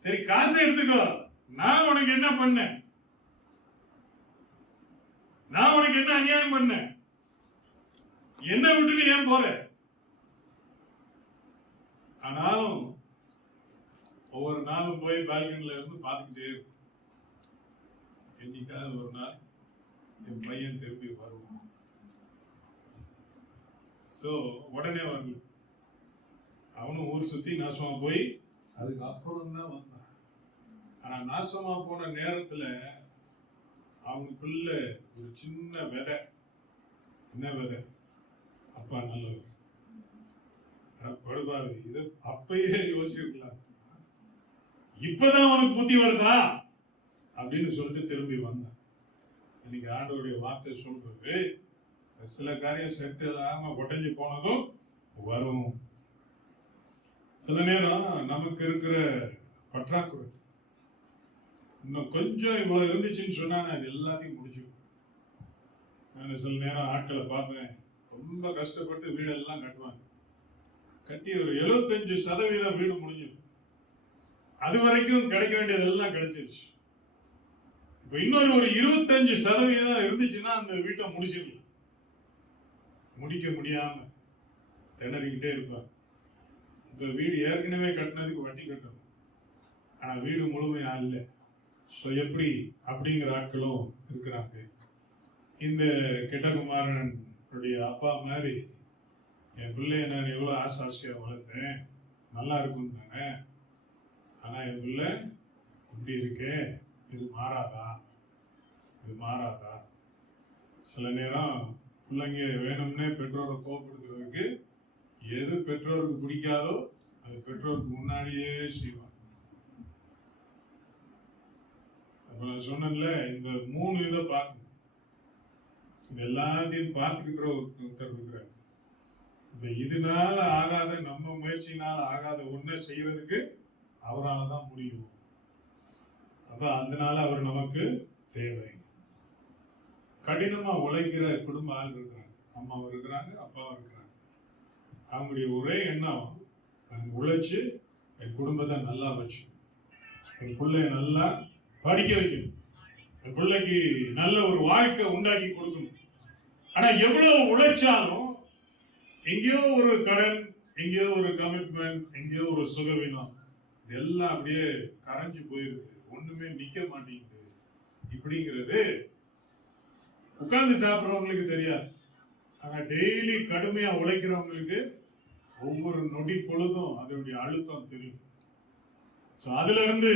சரி காசை எடுத்துக்கோ, நான் உனக்கு என்ன பண்ணேன்? நான் உனக்கு என்ன அநியாயம் பண்ணேன்? என்ன விட்டுட்டு ஏன் போற? ஆனாலும் ஒவ்வொரு நாளும் போய் பால்கனில இருந்து பார்த்துக்கிட்டே இருக்கும். என்னைக்காவது ஒரு நாள் என் பையன் திருப்பி வருவான். சோ உடனே வரல. அவனும் ஊர் சுத்தி நாசமா போய் அதுக்கப்புறம் தான் வந்தான். ஆனா நாசமா போன நேரத்துல அவனுக்குள்ள ஒரு சின்ன விதை. என்ன விதை? அப்பா நல்லவர், படுபாரு, இது அப்பயே யோசிச்சிருக்கலாம், இப்பதான் உனக்கு புத்தி வருதா அப்படின்னு சொல்லிட்டு திரும்பி வந்தான். இன்னைக்கு ஆண்டவருடைய வார்த்தை சொல்றது, சில காரியம் செட் இல்லாம உடஞ்சி போனதும் வரும். சில நேரம் நமக்கு இருக்கிற பற்றாக்குறை இன்னும் கொஞ்சம் இவ்வளவு இருந்துச்சுன்னு சொன்னா நான் இது எல்லாத்தையும் முடிச்சுப்பேன். நான் சில நேரம் ஆட்களை பார்ப்பேன், ரொம்ப கஷ்டப்பட்டு வீடெல்லாம் கட்டுவாங்க. கட்டி ஒரு 75% வீடு முடிஞ்சிடும். அது வரைக்கும் கிடைக்க வேண்டியதெல்லாம் கிடைச்சிருச்சு. இப்ப இன்னொரு ஒரு 25% இருந்துச்சுன்னா அந்த வீட்டை முடிச்சிடலாம். முடிக்க முடியாம திணறிக்கிட்டே இருப்பாங்க. இப்ப வீடு ஏற்கனவே கட்டினதுக்கு வட்டி கட்டணும், ஆனா வீடு முழுமையா இல்லை. ஸோ எப்படி அப்படிங்கிற ஆட்களும் இருக்கிறாங்க. இந்த கெட்டகுமாரனுடைய அப்பா மாதிரி என் பிள்ளைய நான் எவ்வளோ ஆசாசியாக வளர்த்தேன், நல்லா இருக்கும் தானே. ஆனா என் பிள்ளை இப்படி இருக்கே, இது மாறாதா, இது மாறாதா? சில நேரம் பிள்ளைங்க வேணும்னே பெற்றோரை கோபப்படுத்துறதுக்கு எது பெற்றோருக்கு பிடிக்காதோ அது பெற்றோருக்கு முன்னாடியே செய்வாங்க. அப்ப நான் சொன்னேன்ல, இந்த 3 இதை பார்க்கணும். இது எல்லாத்தையும் பார்த்துக்கிற ஒருத்தர் இருக்கிறார். இந்த இதனால ஆகாத, நம்ம முயற்சினால ஆகாத ஒன்றை செய்யறதுக்கு அவரால் தான் முடியும். அப்ப அதனால அவர் நமக்கு தேவை. கடினமா உழைக்கிற குடும்ப ஆள் இருக்கிறாங்க, அம்மாவும் இருக்கிறாங்க, அப்பாவும் இருக்கிறாங்க. அவங்களுடைய ஒரே எண்ணம், நான் உழைச்சு என் குடும்பத்தை நல்லா வச்சு என் பிள்ளைய நல்லா படிக்க வைக்கணும், என் பிள்ளைக்கு நல்ல ஒரு வாழ்க்கை உண்டாக்கி கொடுக்கணும். ஆனா எவ்வளவு உழைச்சாலும் எங்கேயோ ஒரு கடன், எங்கேயோ ஒரு கமிட்மெண்ட், எங்கேயோ ஒரு சுகவீனம், இதெல்லாம் அப்படியே கரைஞ்சு போயிருக்கு, ஒண்ணுமே நிக்க மாட்டேங்குது. இப்படிங்கிறது உட்கார்ந்து சாப்பிட்றவங்களுக்கு தெரியாது. ஆனா டெய்லி கடுமையா உழைக்கிறவங்களுக்கு ஒவ்வொரு நொடி பொழுதும் அதனுடைய அழுத்தம் தெரியும். அதுல இருந்து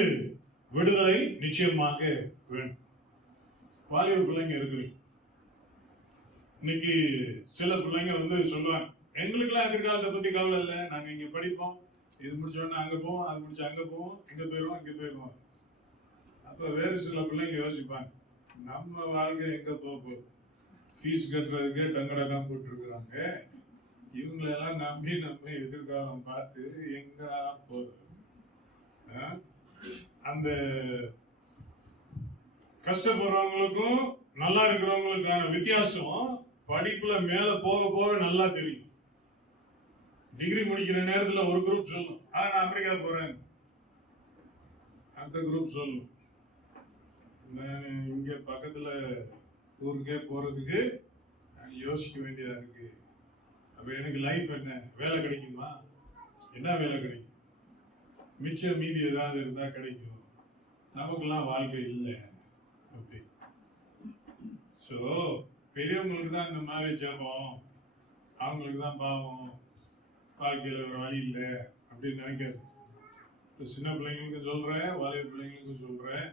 விடுதலை நிச்சயமாக வேண்டும். வாலிப பிள்ளைங்க இருக்கு. இன்னைக்கு சில பிள்ளைங்க சொல்லுவாங்க, எங்களுக்கெல்லாம் எதிர்காலத்தை பத்தி கவலை இல்லை, நாங்க இங்க படிப்போம், இது முடிச்சோன்னா அங்க போவோம், அது முடிச்சு அங்க போவோம், இங்க போயிருவோம். அப்ப வேறு சில பிள்ளைங்க யோசிப்பாங்க, நம்ம வாழ்க்கை எங்க போகுது, ஃபீஸ் கட்டுறதுக்கே டங்கடகம் போட்டு இருக்கிறாங்க, இவங்களெல்லாம் நம்பி நம்ம எதிர்காலம் பார்த்து எங்கடா போகுது. அந்த கஷ்டப்படுறவங்களுக்கும் நல்லா இருக்கிறவங்களுக்கான வித்தியாசம் படிப்புல மேல போக போக நல்லா தெரியும். டிகிரி முடிக்கிற நேரத்துல ஒரு குரூப் சொல்லும், நான் அமெரிக்கா போறேன், அடுத்த குரூப் சொல்லும், நான் இங்க பக்கத்துல ஊருக்கே போறதுக்கு நான் யோசிக்க வேண்டியதா இருக்கு. அப்ப எனக்கு லைஃப் என்ன, வேலை கிடைக்குமா, என்ன வேலை கிடைக்கும், மிச்சம் மீதி ஏதாவது இருந்தா கிடைக்கும், நமக்கெல்லாம் வாழ்க்கை இல்லை அப்படி. ஸோ பெரியவங்களுக்கு தான் இந்த மாதிரி ஜெபம், அவங்களுக்கு தான் பாவம், வாழ்க்கையில் ஒரு வழி இல்லை அப்படின்னு நினைக்காது. இப்போ சின்ன பிள்ளைங்களுக்கு சொல்றேன், வாலிப பிள்ளைங்களுக்கும் சொல்றேன்,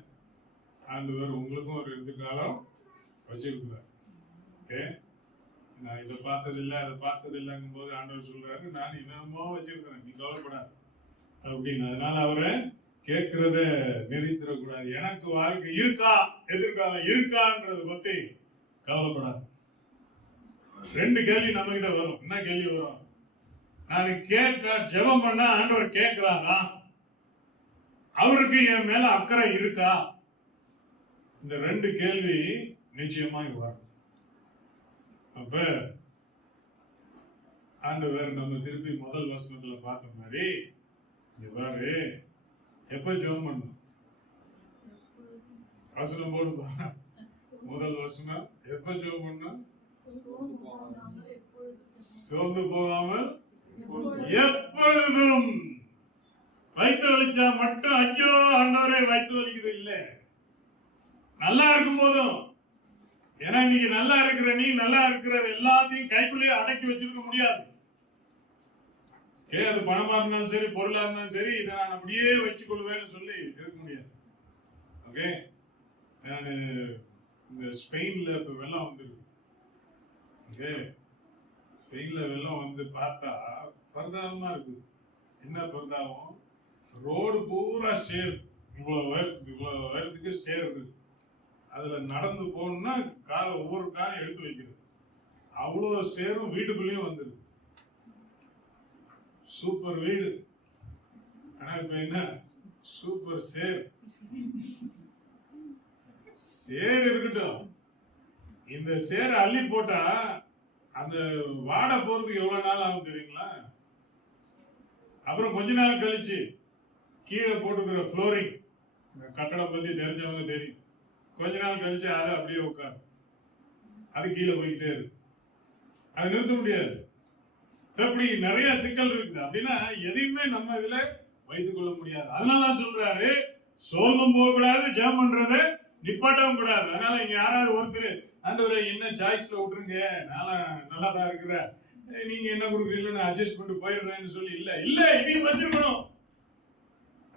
ஆண்டவர் உங்களுக்கும் ஒரு எதிர்காலம் வச்சிருக்கிறார். ஓகே, நான் இதை பார்த்ததில்லை அதை பார்த்ததில்லைங்கும் போது ஆண்டவர் சொல்றாரு, நான் என்னமோ வச்சிருக்கிறேன், நீ கவலைப்படாது அப்படின்னு. அதனால அவரை கேட்கிறத நிறுத்திடக்கூடாது. எனக்கு வாழ்க்கை இருக்கா, எதிர்காலம் இருக்கான்றத பத்தி கவலைப்படாது. 2 கேள்வி நம்ம கிட்ட வரும். என்ன கேள்வி வரும்? நான் கேட்டா ஜெபம் பண்ணா ஆண்டவர் கேட்கிறாரா, அவருக்கு என் மேல அக்கறை இருக்கா? இந்த 2 கேள்வி நிச்சயமா வரும். அப்ப ஆண்டவர் நம்ம திருப்பி முதல் வசனத்துல பார்த்த மாதிரி இவ்வாறு எப்ப ஜெபம் பண்ணும், வசனம் போடு, முதல் வசனம், எப்ப ஜெபம் பண்ணும்? சோர்ந்து போகாமல் எப்பொழுதும். வயிற்று வலிச்சா மட்டும் ஐயோ ஆண்டவரே வயிற்று வலிக்குது இல்ல, நல்லா இருக்கும் போதும். ஏன்னா இன்னைக்கு நல்லா இருக்கிற நீ நல்லா இருக்கிறது எல்லாத்தையும் கைக்குள்ளேயே அடக்கி வச்சிருக்க முடியாது. அது பணமா இருந்தாலும் சரி, பொருளா இருந்தாலும் சரி, இதை நான் அப்படியே வச்சுக் கொள்வேன்னு சொல்லி இருக்க முடியாது. ஓகே, நான் இந்த ஸ்பெயின்ல இப்ப வெள்ளம் வந்துருக்கு. ஓகே, ஸ்பெயின்ல வெள்ளம் வந்து பார்த்தா பரிதாபமா இருக்குது. என்ன பரிதாபம், ரோடு பூரா சேர், இவ்வளவு உயரத்துக்கு சேர் இருக்கு. அதுல நடந்து போகணும்னா காலை ஒவ்வொரு காலம் எடுத்து வைக்கிறது, அவ்வளவு சேரும் வீட்டுக்குள்ளேயும் வந்துருக்கு. சூப்பர் வீடு, ஆனா இப்ப என்ன, சூப்பர் சேர். சேர் இருக்கட்டும், இந்த சேர் அள்ளி போட்டா அந்த வாடை போறதுக்கு எவ்வளவு நாள் ஆகும் தெரியுங்களா? அப்புறம் கொஞ்ச நாள் கழிச்சு கீழே போட்டுக்கிற ஃப்ளோரிங், கட்டடம் பத்தி தெரிஞ்சவங்க தெரியும், கொஞ்ச நாள் கழிச்சு அது அப்படியே உட்காரு, அது கீழே போய்கிட்டே இருக்கு, அது நிறுத்த முடியாது. அப்படி நிறைய சிக்கல் இருக்குது. அப்படின்னா எதையுமே நம்ம இதுல வைத்துக் கொள்ள முடியாது. அதனாலதான் சொல்றாரு, சோர்ந்தும் போக கூடாது, ஜெபம் பண்றது நிப்பாட்டவும் கூடாது. அதனால இங்க யாராவது ஒருத்தர் ஆண்டவரே என்ன சாய்ஸ்ல விட்டுருங்க, நல்லா தான் இருக்கிற, நீங்க என்ன கொடுக்குறீங்களோ நான் அட்ஜஸ்ட் பண்ணிட்டு போயிடுறேன்னு சொல்லி இல்ல இதையும் வச்சிருக்கணும்.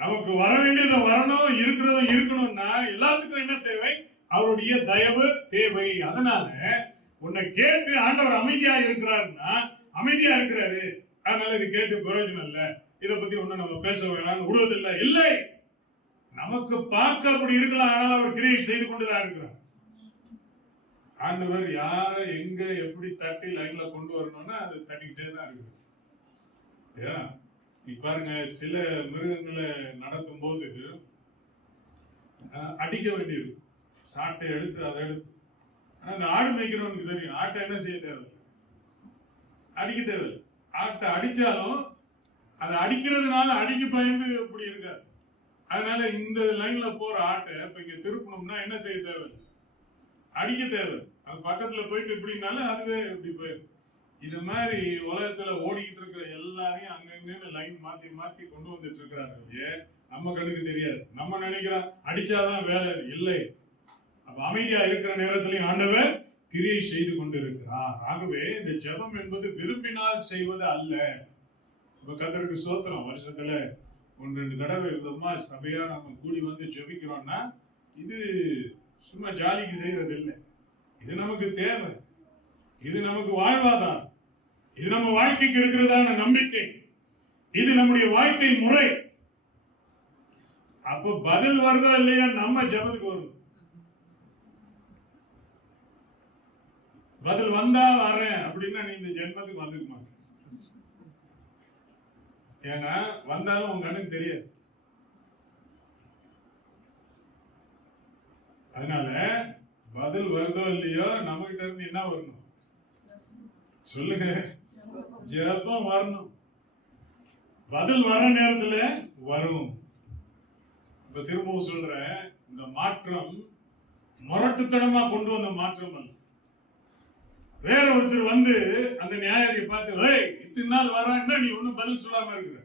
நமக்கு வர வேண்டியதை வரணும், இருக்கிறதும் இருக்கணும்னா எல்லாத்துக்கும் என்ன தேவை? அவருடைய தயவு தேவை. அதனால உன்னை கேட்டு ஆண்டவர் அமைதியா இருக்கிறாருன்னா அமைதியா இருக்கிறாரு, அதனால இது கேட்டு பிரயோஜனம் இல்லை, இதை பத்தி ஒன்னும் நம்ம பேச வேணாம்னு விடுவதில்லை. இல்லை, நமக்கு பார்க்க அப்படி இருக்கலாம், ஆனால் அவர் கிரியை செய்து கொண்டுதான் இருக்கிறார். ஆண்டவர் யாரை எங்க எப்படி தட்டி லைன்ல கொண்டு வரணும்னா அது தட்டிக்கிட்டே தான் இருக்கு. நீ பாருங்க, சில மிருகங்களை நடத்தும் போது அடிக்க வேண்டியது, சாட்டை எடுத்து அதை எடுத்து. ஆனா அந்த ஆடு மேய்க்கிறவனுக்கு தெரியும் ஆட்டை என்ன செய்ய தேவையில்லை, அடிக்க தேவையில்லை. ஆட்டை அடிச்சாலும் அதை அடிக்கிறதுனால அடிக்க பயந்து இப்படி இருக்காது. அதனால இந்த லைன்ல போற ஆட்டை இப்ப இங்க திருப்பணும்னா என்ன செய்ய தேவையில்லை, அடிக்க தேவை. அது பக்கத்துல போயிட்டு இப்படினாலும் அதுவே இப்படி போயிடும். இது மாதிரி உலகத்துல ஓடிக்கிட்டு இருக்கிற எல்லாரையும் அங்கங்க லைன் மாத்தி மாத்தி கொண்டு வந்துட்டு இருக்கிறாங்க. நம்ம கண்ணுக்கு தெரியாது, நம்ம நினைக்கிறோம் அடிச்சாதான் வேலை. இல்லை, அப்ப அமைதியா இருக்கிற நேரத்திலையும் ஆண்டவர் கிரியை செய்து கொண்டு இருக்கிறார். ஆகவே இந்த ஜெபம் என்பது விரும்பினால் செய்வது அல்ல. இப்ப கர்த்தருக்கு ஸ்தோத்திரம், வருஷத்துல 1-2 தடவை விதமா சபையா நம்ம கூடி வந்து ஜெபிக்கிறோம்னா இது சும்மா ஜாலிக்கு செய்யறது இல்லை. இது நமக்கு தேவை, இது நமக்கு வாழ்வாதாரம், இது நம்ம வாழ்க்கைக்கு இருக்கிறதான நம்பிக்கை, இது நம்முடைய வாழ்க்கை முறை. அப்ப பதில் வருதோ இல்லையா நம்ம ஜெபத்துக்கு வரும். பதில் வந்தா வரேன் அப்படின்னா நீ இந்த ஜென்மத்துக்கு வந்துக்க மாட்டேன். ஏன்னா வந்தாலும் உங்க கண்ணுக்கு தெரியாது. அதனால பதில் வருதோ இல்லையோ நம்ம கிட்ட இருந்து என்ன வரணும் சொல்லுங்க, ஜெபம் வரணும். பதில் வர நேரத்துல வரும். இப்ப திரும்பவும் சொல்றேன், இந்த மாற்றம் முரட்டுத்தனமா கொண்டு வந்த மாற்றம் அல்ல. வேற ஒருத்தர் வந்து அந்த நியாயத்தை பார்த்து இத்தனை நாள் வரான்னா நீ ஒன்னும் பதில் சொல்லாம இருக்கிற,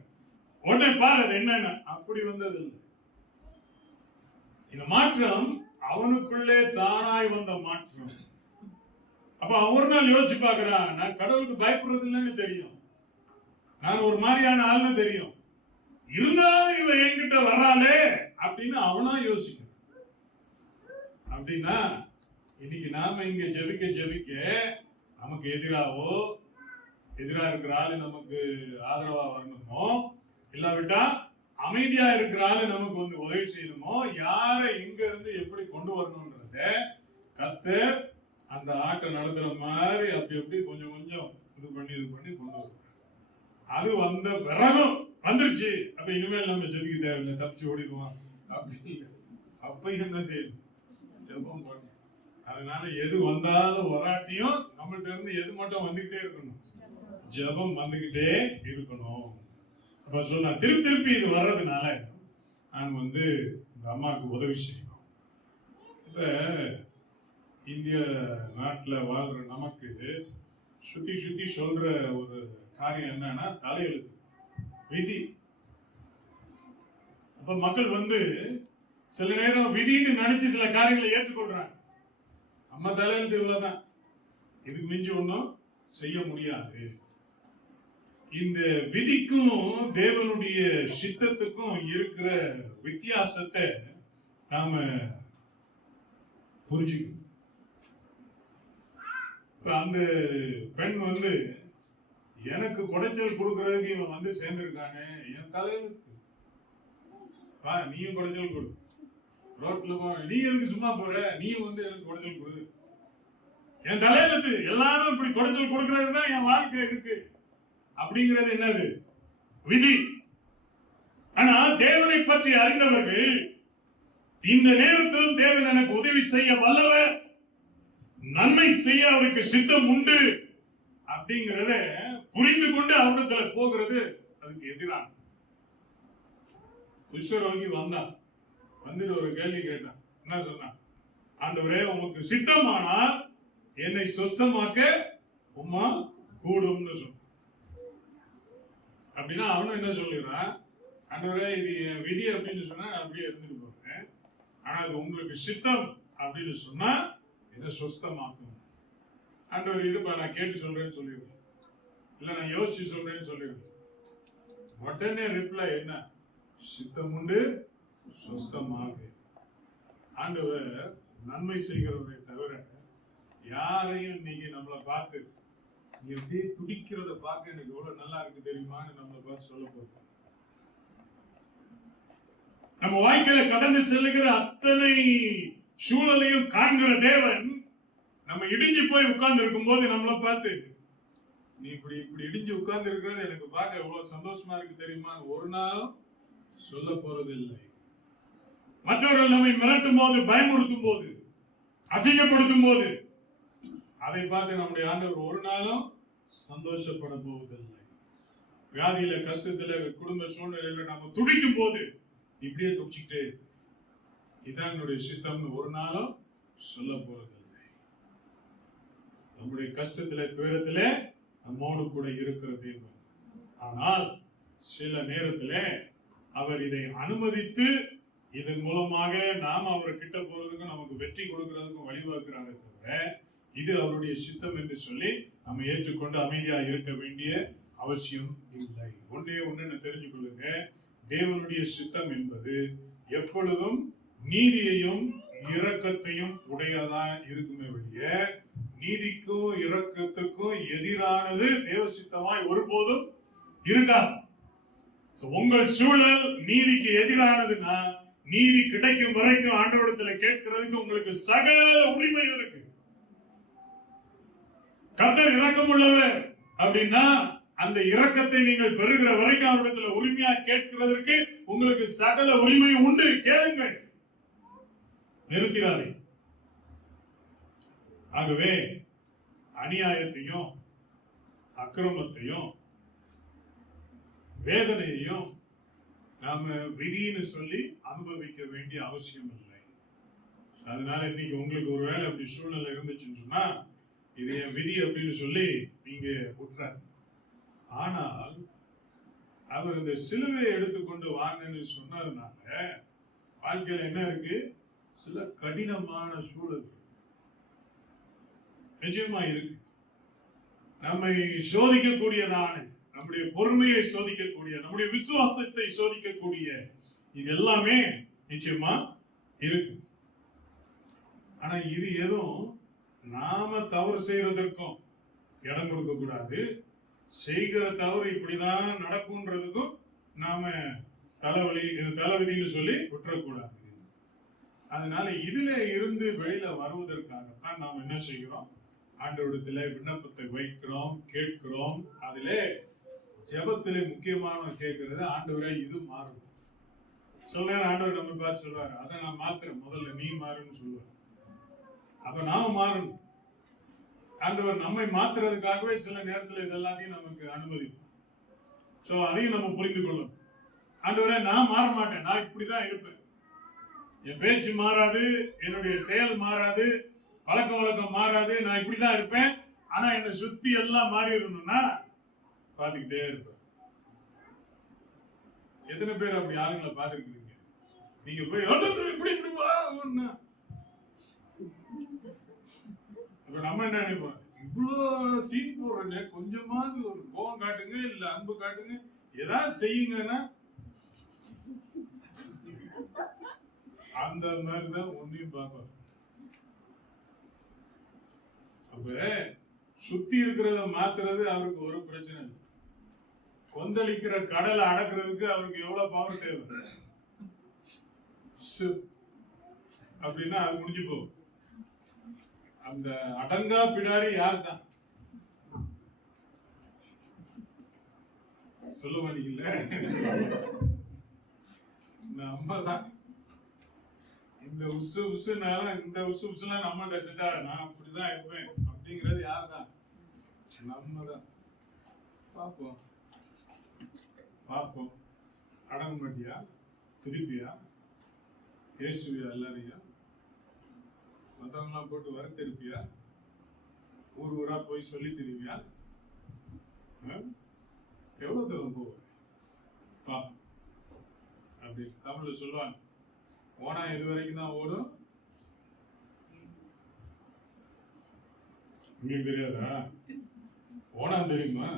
உடனே பாரு அது என்னன்னு, அப்படி வந்தது இல்லை. இந்த மாற்றம் அவனுக்குள்ளே தானாய் வந்த மாற்றம். அப்ப ஒரு நாள் யோசிச்சு பாக்குறான், நான் கடவுளுக்கு பயப்படுறது இல்லைன்னு தெரியும், நான் ஒரு மாதிரியான ஆள்னு தெரியும், இருந்தாலும் இவன் என்கிட்ட வராளே அப்படின்னு அவனா யோசிக்க. அப்படின்னா இன்னைக்கு நாம இங்க ஜெபிக்க ஜெபிக்க நமக்கு எதிராவோ எதிரா இருக்கிற ஆளு நமக்கு ஆதரவா வரணுமோ, இல்லாவிட்டா அமைதியா இருக்கிற ஆளு நமக்கு வந்து உதவி செய்யணுமோ, யாரை எங்க இருந்து எப்படி கொண்டு வரணும்ன்றத கர்த்தர் அந்த ஆட்டை நடத்துற மாதிரி அப்படி அப்படி கொஞ்சம் கொஞ்சம் இது பண்ணி கொண்டு வரும். அது வந்த பிறகும் வந்துருச்சு, அப்ப இனிமேல் நம்ம ஜெபிக்க தேவையில்லை, தப்பிச்சு ஓடிடுவோம் அப்படி. அப்ப என்ன செய்யணும், ஜெபம் பண்ணணும். அதனால எது வந்தாலும் வராட்டியும் நம்மள்ட்ட இருந்து எது மட்டும் வந்துகிட்டே இருக்கணும், ஜெபம் வந்துகிட்டே இருக்கணும். அப்ப சொன்னா திருப்பி இது வர்றதுனால நான் வந்து இந்த அம்மாவுக்கு உதவி செய்யணும். இப்ப இந்திய நாட்டில் வாழ்ற நமக்கு சுத்தி சொல்ற ஒரு காரியம் என்னன்னா தலையெழுத்து, விதி. அப்ப மக்கள் வந்து சில நேரம் விதின்னு நினைச்சு சில காரியங்களை ஏற்றுக்கொள்றாங்க. நம்ம தலையெழுத்து இவ்வளவுதான், இதுக்கு மிஞ்சி ஒன்றும் செய்ய முடியாது. இந்த விதிக்கும் தேவனுடைய சித்தத்துக்கும் இருக்கிற வித்தியாசத்தை நாம புரிஞ்சுக்கணும். அந்த பெண் வந்து எனக்கு குடைச்சல் கொடுக்கறதுக்கு இவன் வந்து சேர்ந்திருக்கானே, என் தலையெழுத்து, நீயும் குடைச்சல் கொடு, ரோட்ல போ, நீ எதுக்கு சும்மா போற, நீ வந்து எனக்கு குடைச்சல் கொடு, என் தலையெழுத்து, எல்லாரும் இப்படி குடைச்சல் கொடுக்கறது தான் என் வாழ்க்கை இருக்கு அப்படிங்கிறது என்னது, விதி. ஆனா தேவனை பற்றி அறிந்தவர்கள் இந்த நேரத்திலும் தேவன் எனக்கு உதவி செய்ய வல்லவர், நன்மை செய்ய அவருக்கு சித்தம் உண்டு அப்படிங்கிறத புரிந்து கொண்டு அவரிடத்துல போகிறது அதுக்கு எதிரான. குஷ்டரோகி வந்தான், வந்துட்டு ஒரு கேள்வி கேட்டான். என்ன சொன்னான், ஆண்டவரே உமக்கு சித்தமானால் என்னை சொஸ்தமாக்க உம்மா கூடும்னு சொன்ன. அப்படின்னா அவனும் என்ன சொல்லிடுறான், ஆண்டவரே இது என் விதி அப்படின்னு சொன்னா அப்படியே இருந்துட்டு போறேன், ஆனா அது உங்களுக்கு சித்தம் அப்படின்னு சொன்னா என்ன சொஸ்தமாக்கும். ஆண்டவர் இருப்பா நான் கேட்டு சொல்றேன்னு சொல்லிடுறேன். இல்ல நான் யோசிச்சு சொல்றேன்னு சொல்லிருக்கேன். உடனே ரிப்ளை என்ன? சித்தம் உண்டு சொஸ்தமாக. ஆண்டவர் நன்மை செய்கிறவரை தவிர யாரையும் இன்னைக்கு நம்மளை பார்த்து நீ அப்படியே துடிக்கிறத பார்க்க எனக்கு எவ்வளவு நல்லா இருக்கு தெரியுமான்னு நம்மளை பார்த்து சொல்ல போறோம். நம்ம வாழ்க்கையில கடந்து செல்லுகிற அத்தனை சூழலையும் காண்கிற தேவன் நம்ம இடிஞ்சு போய் உட்கார்ந்து இருக்கும் போது நம்மளை பார்த்து நீ இப்படி இடிஞ்சு உட்கார்ந்து இருக்கிறது எனக்கு பார்க்க எவ்வளவு சந்தோஷமா இருக்கு தெரியுமா ஒரு நாளும் சொல்ல போறது இல்லை. மற்றவர்கள் நம்மை மிரட்டும் போது, பயமுறுத்தும் போது, அசிங்கப்படுத்தும் போது அதை பார்த்து நம்முடைய ஆண்டவர் ஒரு நாளும் சந்தோஷப்பட போவதில்லை. வியாதியில, கஷ்டத்துல, குடும்ப சூழ்நிலையில நம்ம துடிக்கும் போது இப்படியே துடிச்சுக்கிட்டே இதான் என்னுடைய சித்தம்னு ஒரு நாளும் சொல்ல போவதில்லை. நம்முடைய கஷ்டத்திலே, துயரத்திலே நம்மோடு கூட இருக்கிற தேவன். ஆனால் சில நேரத்திலே அவர் இதை அனுமதித்து இதன் மூலமாக நாம் அவர் கிட்ட போறதுக்கும் நமக்கு வெற்றி கொடுக்கிறதுக்கும் வழிவகுக்கிறாங்க தவிர இது அவருடைய சித்தம் என்று சொல்லி நம்ம ஏற்றுக்கொண்டு அமைதியா இருக்க வேண்டிய அவசியம் இல்லை. ஒன்னே ஒண்ணு தெரிஞ்சு கொள்ளுங்க, தேவனுடைய சித்தம் என்பது எப்பொழுதும் நீதியையும் இரக்கத்தையும் உடையதா இருக்குமே வெளிய நீதிக்கும் இரக்கத்துக்கும் எதிரானது தேவ சித்தமாய் ஒருபோதும் இருக்காது. உங்கள் சூழல் நீதிக்கு எதிரானதுன்னா நீதி கிடைக்கும் வரைக்கும் ஆண்டவரிடத்துல கேட்கிறதுக்கு உங்களுக்கு சகல உரிமை இருக்கு. கர்த்தர் இரக்கம் உள்ளவர் அப்படின்னா அந்த இரக்கத்தை நீங்கள் பெறுகிற வரைக்கும் அவரிடத்துல உரிமையா கேட்கிறதற்கு உங்களுக்கு சகல உரிமை உண்டு. கேளுங்கள், நிறுத்திடாதே. ஆகவே அநியாயத்தையும் அக்கிரமத்தையும் வேதனையையும் நாம விதின்னு சொல்லி அனுபவிக்க வேண்டிய அவசியம் இல்லை. அதனால இன்னைக்கு உங்களுக்கு ஒரு வேளை அப்படி சூழ்நிலை இருந்துச்சுன்னு சொன்னா இது என் விதி அப்படின்னு சொல்லி நீங்க விட்டுறாரு. ஆனால் அவர் இந்த சிலுவையை எடுத்துக்கொண்டு வாங்கன்னு சொன்னதுனால வாழ்க்கையில என்ன இருக்கு? சில கடினமான சூழல் நிச்சயமா இருக்கு. நம்மை சோதிக்கக்கூடியதான, நம்முடைய பொறுமையை சோதிக்கக்கூடிய, நம்முடைய விசுவாசத்தை சோதிக்கக்கூடிய இது எல்லாமே நிச்சயமா இருக்கு. ஆனா இது எதுவும் நாம தவறு செய்யறதற்கும் இடம் கொடுக்க கூடாது. செய்கிற தவறு இப்படிதான் நடக்கும்ன்றதுக்கும் நாம தலைவிதின்னு சொல்லி விட்டுறக்கூடாது. அதனால இதுல இருந்து வெளியில வருவதற்காகத்தான் நாம் என்ன செய்கிறோம்? ஆண்டவரிடத்திலே விண்ணப்பத்தை வைக்கிறோம், கேட்கிறோம். அதிலே ஜெபத்திலே முக்கியமான கேட்கிறது, ஆண்டவரே இது மாறும். சில நேரம் ஆண்டவர் நம்ம பார்த்து சொல்வாரு, அதை நான் மாத்துறேன், முதல்ல நீ மாறுன்னு சொல்லுவார். அப்ப நாம மாறணும். ஆண்டவர் நம்மை மாத்துறதுக்காகவே சில நேரத்தில் இதெல்லாத்தையும் நமக்கு அனுமதிக்கும். சோ அதையும் நம்ம புரிந்து கொள்ளணும். ஆண்டவரே நான் மாற மாட்டேன், நான் இப்படிதான் இருப்பேன், என் பேச்சு மாறாது, என்னுடைய செயல் மாறாது, பழக்க வழக்கம் மாறாது, நான் இப்படிதான் இருப்பேன். ஆனா என்னை சுத்தி எல்லாம் மாறிடணும்னா பாத்துக்கிட்டே இருப்பேன். எத்தனை பேர் அப்படி ஆளுங்களை பாத்துருக்கீங்க? நீங்க போய் இப்படி இப்ப நம்ம என்ன நினைப்போம்? இவ்வளவு சீன் போடுறேங்க, கொஞ்சமாவது ஒரு கோவம் காட்டுங்க, இல்ல அன்பு காட்டுங்க, ஏதாவது செய்யுங்கன்னா அந்த மாதிரிதான் ஒன்னையும் பார்ப்பாங்க. அப்ப சுத்தி இருக்கிறத மாத்துறது அவருக்கு ஒரு பிரச்சனை இல்லை. கொந்தளிக்கிற கடலை அடக்குறதுக்கு அவருக்கு எவ்வளவு பவர் தேவை அப்படின்னா அது முடிஞ்சு போகும். அந்த அடங்கா பிடாரி யார் தான் சொல்ல மாட்டீங்கல்ல? நம்ம தான். இந்த உசு உசுனால இந்த உசு உசுலாம் நம்ம செட்டா, நான் அப்படிதான் இருப்பேன் அப்படிங்கிறது யார் தான்? நம்ம தான். பார்ப்போம் பார்ப்போம். அடங்க மாட்டியா? திருப்பியா? ஏசுவியா? எல்லாரையும் மற்றவங்களாம் போட்டு வர திருப்பியா? ஊர் ஊரா போய் சொல்லி திருப்பியா? எவ்வளவு தூரம் போவேன் பா அப்படி தமிழ்ல சொல்லுவாங்க, ஓனா எது வரைக்கும் தான் ஓடும்? உங்களுக்கு தெரியாதா? ஓனா தெரியுமா?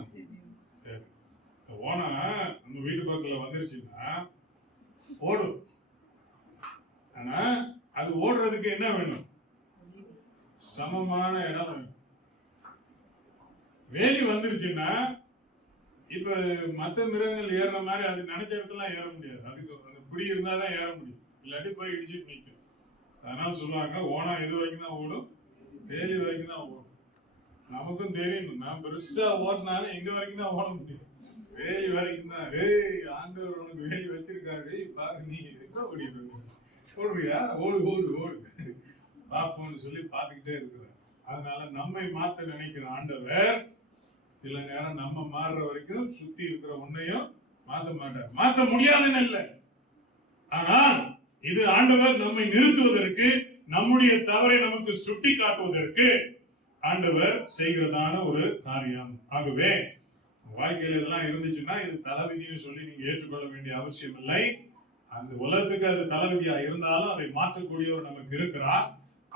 ஓனா நம்ம வீட்டு பக்கத்துல வந்துருச்சுன்னா ஓடும். ஆனா அது ஓடுறதுக்கு என்ன வேணும்? சமமான இடம் வேணும். வேலி வந்துருச்சுன்னா இப்ப மற்ற மிருகங்கள் ஏறுற மாதிரி அது நினைச்ச இடத்துல ஏற முடியாது. அதுக்கு அந்த பிடி இருந்தாதான் ஏற முடியும், இல்லாட்டி போய் இடிச்சுட்டு நிற்கும். அதனால சொல்லுவாங்க ஓனா எது வரைக்கும் தான் ஓடும்? வேலி வரைக்கும் தான் ஓடும். நமக்கும் தெரியும், நான் பெருசா ஓடினாலும் எங்க வரைக்கும் தான் ஓட முடியும்? வேலி வரைக்கும் தான். ஆண்டவர் உனக்கு வேலி வச்சிருக்காரு, பாரு நீ எங்க ஓடிட்டு ஓடுறியா? ஓடு ஓடு ஓடு பாப்போம்னு சொல்லி பார்த்துக்கிட்டே இருக்கிறார். அதனால நம்மை மாத்த நினைக்கிற ஆண்டவர் சில நேரம் நம்ம மாறுற வரைக்கும் சுத்தி இருக்கிற உன்னையும் மாத்த மாட்டார். மாத்த முடியாதுன்னு இல்லை, ஆனால் இது ஆண்டவர் நம்மை நிறுத்துவதற்கு, நம்முடைய தவறை நமக்கு சுட்டி காட்டுவதற்கு ஆண்டவர் செய்கிறதான ஒரு காரியம். ஆகவே வாழ்க்கையில் இதெல்லாம் இருந்துச்சுன்னா இது தலைவிதின்னு சொல்லி நீங்க ஏற்றுக்கொள்ள வேண்டிய அவசியம் இல்லை. அந்த உலகத்துக்கு அது தலைவிதியா இருந்தாலும் அதை மாற்றக்கூடியவர் நமக்கு இருக்கிறார்.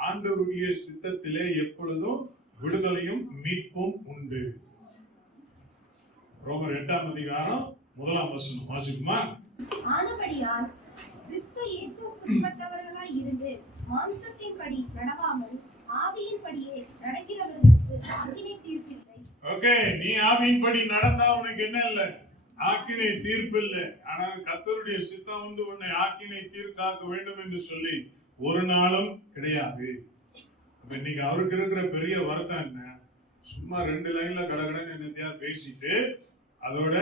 ஆண்டவருடைய சித்தத்திலே எப்பொழுதும் விடுதலையும் மீட்பும் உண்டு. ரோமர் 8ஆம் அதிகாரம் 1ஆம் வசனம் வாசிக்குமா? ஆனபடியால் கிறிஸ்து இயேசுவுக்குட்பட்டவர்களாய் இருந்து மாம்சத்தின்படி நடவாமல் ஆவியின்படியே நடக்கிறவர்களுக்கு ஆக்கினை தீர்ப்பில்லை. ஓகே, நீ ஆவியின்படி நடந்தா உனக்கு என்ன இல்லை? ஆக்கினை தீர்ப்பு இல்லை. ஆனால் கர்த்தருடைய சித்தம் வந்து உன்னை ஆக்கினை தீர்க்காக்க வேண்டும் என்று சொல்லி ஒரு நாளும் கிடையாது. இன்னைக்கு அவருக்கு இருக்கிற பெரிய வருத்தம் என்ன? சும்மா 2 லைன்ல கடகடன்னு என்னத்தையா பேசிட்டு அதோட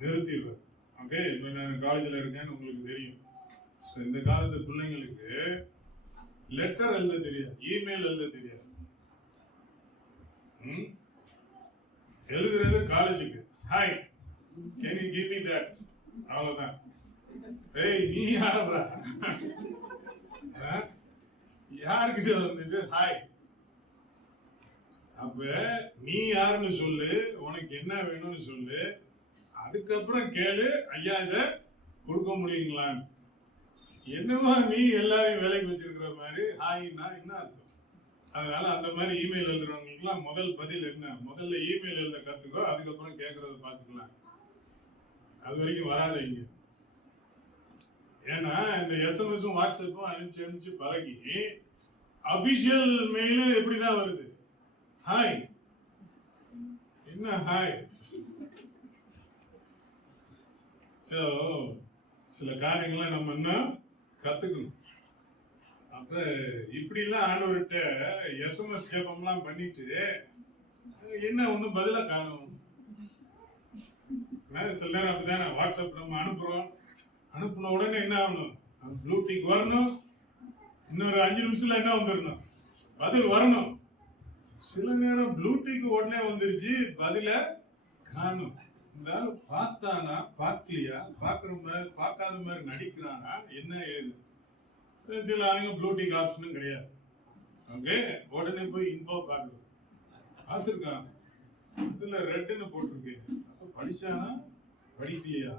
நிறுத்திடுவார். ஓகே, இப்போ நான் காலேஜில் இருக்கேன்னு உங்களுக்கு தெரியும். இந்த காலத்து பிள்ளைங்களுக்கு லெட்டர் எழுத தெரியாது, இமெயில் எழுத தெரியாது. எழுதுறது காலேஜுக்கு hi can you give me that, அவ்வளவுதான். ஏய் நீ யாரா? யாருக்கிட்ட வந்துட்டு ஹாய்? அப்ப நீ யாருன்னு சொல்லு, உனக்கு என்ன வேணும்னு சொல்லு, அதுக்கப்புறம் கேளு ஐயா இத கொடுக்க முடியுங்களான்னு. என்னவா நீ எல்லாரையும் வேலைக்கு வச்சிருக்கிற மாதிரி ஹாய்னா என்ன அர்த்தம்? அதனால அந்த மாதிரி இமெயில் எழுதுறவங்களுக்குலாம் முதல் பதில் என்ன? முதல்ல இமெயில் எழுத கத்துக்கோ, அதுக்கப்புறம் கேட்கறத பார்த்துக்கலாம். அது வரைக்கும் வராது இங்க. ஏன்னா இந்த எஸ்எம்எஸும் வாட்ஸ்அப்பும் அனுப்பிச்சு பழகி அபிஷியல் மெயிலும் எப்படிதான் வருது? ஹாய். என்ன ஹாய்? சோ சில காரியங்களை நம்ம இன்னும் கத்துக்கணும். அப்ப இப்படி எல்லாம் ஆண்டவர்கிட்ட எஸ்எம்எஸ் ஜெபம்லாம் பண்ணிட்டு என்ன ஒண்ணும் பதிலா காணும். சில நேரம் அப்படிதானே வாட்ஸ்அப் நம்ம அனுப்புறோம், அனுப்புன உடனே என்ன ஆகணும்? ப்ளூடிக் வரணும், இன்னொரு 5 நிமிஷத்துல என்ன வந்துடணும்? பதில் வரணும். சில நேரம் ப்ளூடிக் உடனே வந்துருச்சு, பதில காணும். பார்த்தானா பார்க்கலையா, பார்க்குற மாதிரி பார்க்காத மாதிரி நடிக்கிறானா, என்ன ஏது? சில ஆளுங்க ப்ளூடிக் ஆப்ஷனும் கிடையாது. ஓகே, உடனே போய் இன்ஃபோ பார்க்கணும். பார்த்துருக்கான், இதுல ரெட்டுன்னு போட்டிருக்கு, படிச்சானா படிக்கலையா?